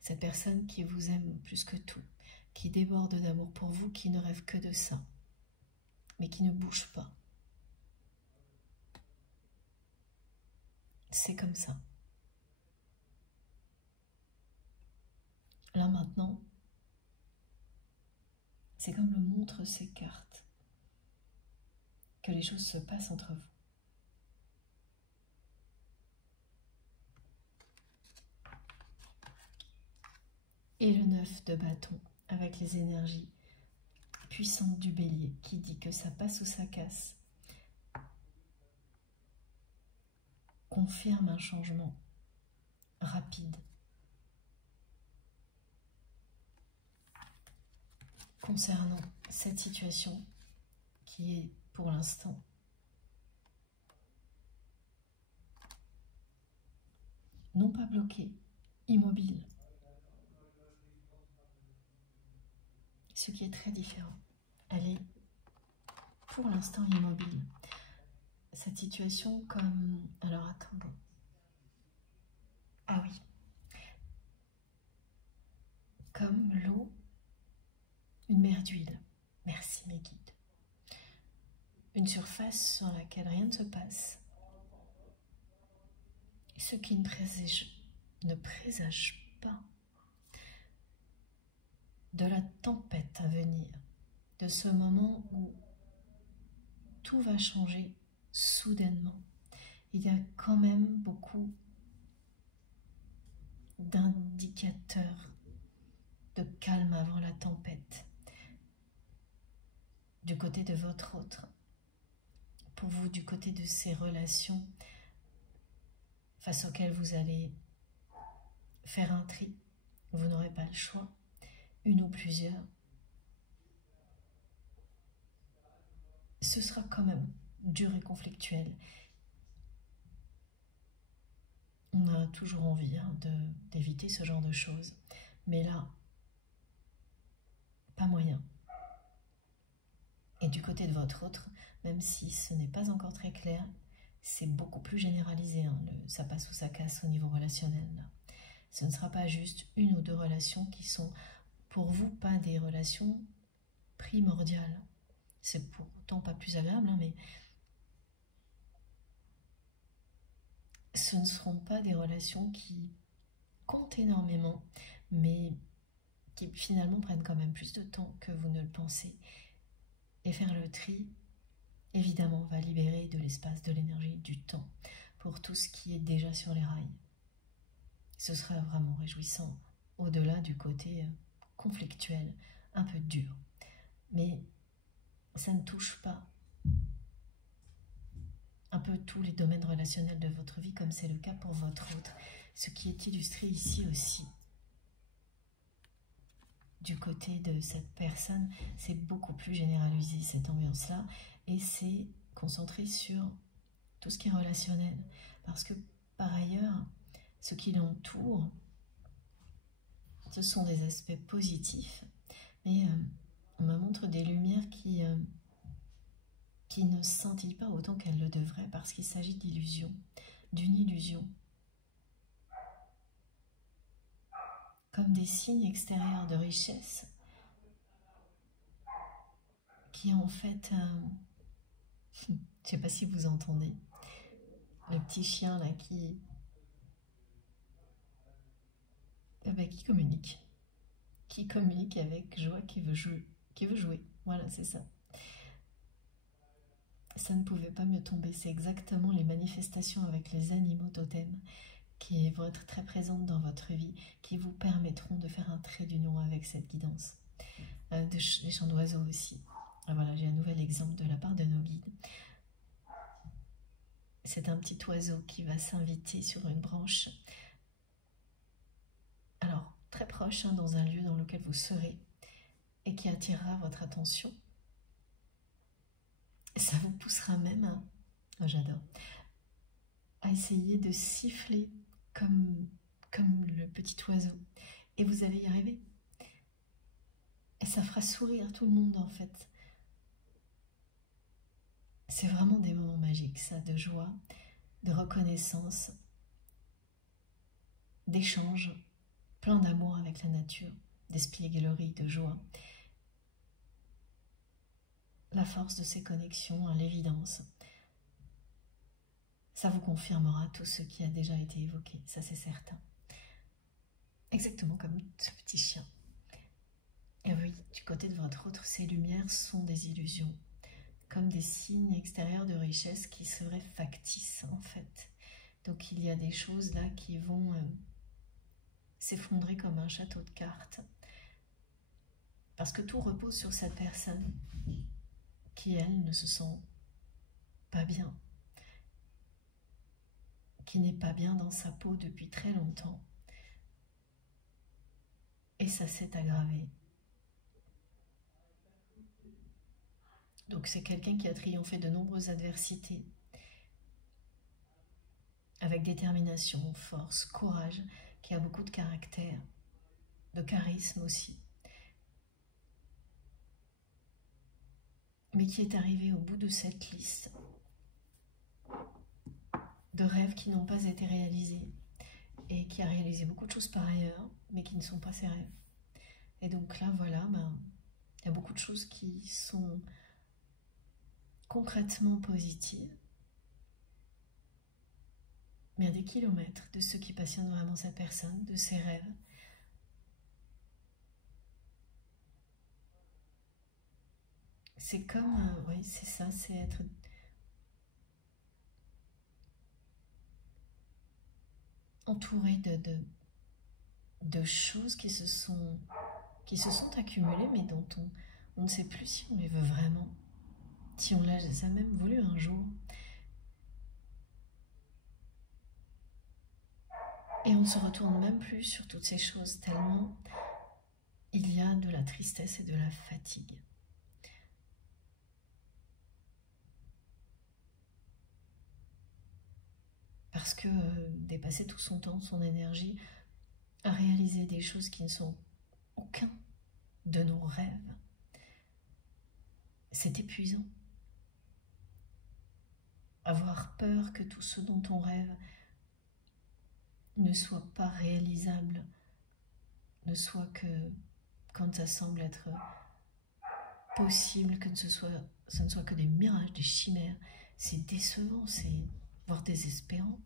Cette personne qui vous aime plus que tout, qui déborde d'amour pour vous, qui ne rêve que de ça, mais qui ne bouge pas. C'est comme ça. Là maintenant, c'est comme le montrent ces cartes, que les choses se passent entre vous. Et le 9 de bâton, avec les énergies puissantes du bélier, qui dit que ça passe ou ça casse, confirme un changement rapide concernant cette situation qui est pour l'instant non pas bloquée, immobile, ce qui est très différent. Elle est pour l'instant immobile. Cette situation comme... Alors attendez. Ah oui. Comme l'eau, une mer d'huile. Merci mes guides. Une surface sur laquelle rien ne se passe. Ce qui ne présage pas de la tempête à venir, de ce moment où tout va changer soudainement. Il y a quand même beaucoup d'indicateurs de calme avant la tempête. Du côté de votre autre, pour vous, du côté de ces relations face auxquelles vous allez faire un tri, vous n'aurez pas le choix, une ou plusieurs. Ce sera quand même dur et conflictuel. On a toujours envie d'éviter ce genre de choses, mais là, pas moyen. Et du côté de votre autre, même si ce n'est pas encore très clair, c'est beaucoup plus généralisé, hein, ça passe ou ça casse au niveau relationnel. Là. Ce ne sera pas juste une ou deux relations qui sont, pour vous, pas des relations primordiales. C'est pourtant pas plus agréable, hein, mais ce ne seront pas des relations qui comptent énormément, mais qui finalement prennent quand même plus de temps que vous ne le pensez. Et faire le tri, évidemment, va libérer de l'espace, de l'énergie, du temps pour tout ce qui est déjà sur les rails. Ce sera vraiment réjouissant, au-delà du côté conflictuel, un peu dur. Mais ça ne touche pas un peu tous les domaines relationnels de votre vie, comme c'est le cas pour votre autre. Ce qui est illustré ici aussi. Du côté de cette personne, c'est beaucoup plus généralisé cette ambiance-là, et c'est concentré sur tout ce qui est relationnel. Parce que par ailleurs, ce qui l'entoure, ce sont des aspects positifs, mais on me montre des lumières qui ne scintillent pas autant qu'elles le devraient, parce qu'il s'agit d'illusion, d'une illusion. Comme des signes extérieurs de richesse qui en fait, je ne sais pas si vous entendez, le petit chien là qui communique avec joie, qui veut jouer, voilà c'est ça. Ça ne pouvait pas mieux tomber, c'est exactement les manifestations avec les animaux totems qui vont être très présentes dans votre vie, qui vous permettront de faire un trait d'union avec cette guidance. Les chants d'oiseaux aussi. Ah, voilà, j'ai un nouvel exemple de la part de nos guides. C'est un petit oiseau qui va s'inviter sur une branche. Alors, très proche, hein, dans un lieu dans lequel vous serez, et qui attirera votre attention. Ça vous poussera même, oh, j'adore, à essayer de siffler comme le petit oiseau. Et vous allez y arriver. Et ça fera sourire tout le monde en fait. C'est vraiment des moments magiques, ça, de joie, de reconnaissance, d'échange, plein d'amour avec la nature, d'espièglerie, de joie. La force de ces connexions, à l'évidence. Ça vous confirmera tout ce qui a déjà été évoqué, ça c'est certain. Exactement comme ce petit chien. Et oui, du côté de votre autre, ces lumières sont des illusions, comme des signes extérieurs de richesse qui seraient factices en fait. Donc il y a des choses là qui vont s'effondrer comme un château de cartes. Parce que tout repose sur cette personne qui, elle, ne se sent pas bien, qui n'est pas bien dans sa peau depuis très longtemps. Et ça s'est aggravé. Donc c'est quelqu'un qui a triomphé de nombreuses adversités, avec détermination, force, courage, qui a beaucoup de caractère, de charisme aussi. mais qui est arrivé au bout de cette liste de rêves qui n'ont pas été réalisés et qui a réalisé beaucoup de choses par ailleurs, mais qui ne sont pas ses rêves. Et donc là, voilà, il y a beaucoup de choses qui sont concrètement positives, mais à des kilomètres de ce qui passionne vraiment cette personne, de ses rêves. C'est comme, oui, c'est ça, c'est être entouré de choses qui se sont accumulées, mais dont on ne sait plus si on les veut vraiment, si on les a même voulu un jour. Et on ne se retourne même plus sur toutes ces choses, tellement il y a de la tristesse et de la fatigue. Parce que dépasser tout son temps, son énergie, à réaliser des choses qui ne sont aucun de nos rêves, c'est épuisant. Avoir peur que tout ce dont on rêve ne soit pas réalisable, ne soit que quand ça semble être possible, que ce ne soit que des mirages, des chimères, c'est décevant, c'est voire désespérant.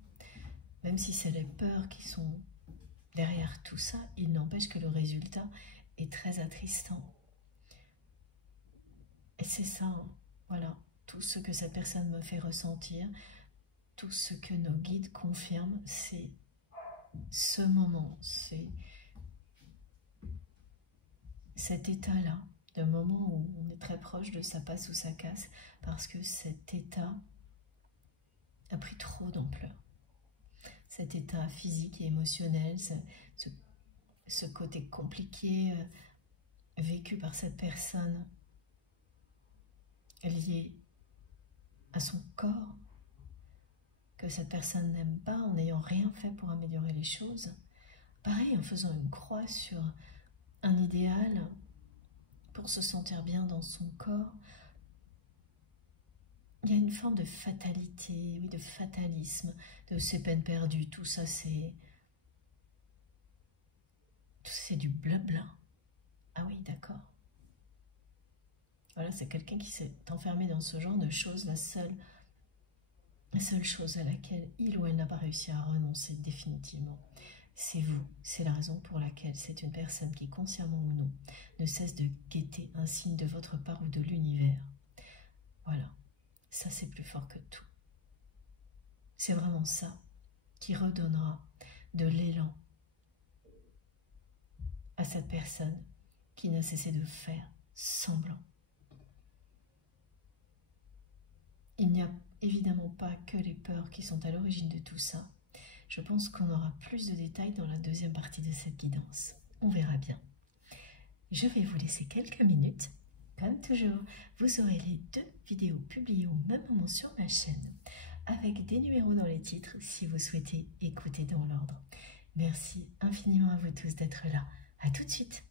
Même si c'est les peurs qui sont derrière tout ça, il n'empêche que le résultat est très attristant. Et c'est ça, hein, voilà, tout ce que cette personne me fait ressentir, tout ce que nos guides confirment, c'est ce moment, c'est cet état-là, de moment où on est très proche de ça passe ou ça casse, parce que cet état a pris trop d'ampleur. Cet état physique et émotionnel, ce côté compliqué vécu par cette personne, lié à son corps, que cette personne n'aime pas en n'ayant rien fait pour améliorer les choses. Pareil, en faisant une croix sur un idéal pour se sentir bien dans son corps, il y a une forme de fatalité, oui, de fatalisme, de ces peines perdues, tout ça c'est du blabla. Ah oui, d'accord. Voilà, c'est quelqu'un qui s'est enfermé dans ce genre de choses, la seule chose à laquelle il ou elle n'a pas réussi à renoncer définitivement, c'est vous. C'est la raison pour laquelle c'est une personne qui, consciemment ou non, ne cesse de guetter un signe de votre part ou de l'univers. Voilà, ça c'est plus fort que tout. C'est vraiment ça qui redonnera de l'élan à cette personne qui n'a cessé de faire semblant. Il n'y a évidemment pas que les peurs qui sont à l'origine de tout ça. Je pense qu'on aura plus de détails dans la deuxième partie de cette guidance. On verra bien. Je vais vous laisser quelques minutes. Comme toujours, vous aurez les 2 vidéos publiées au même moment sur ma chaîne, avec des numéros dans les titres si vous souhaitez écouter dans l'ordre. Merci infiniment à vous tous d'être là. À tout de suite.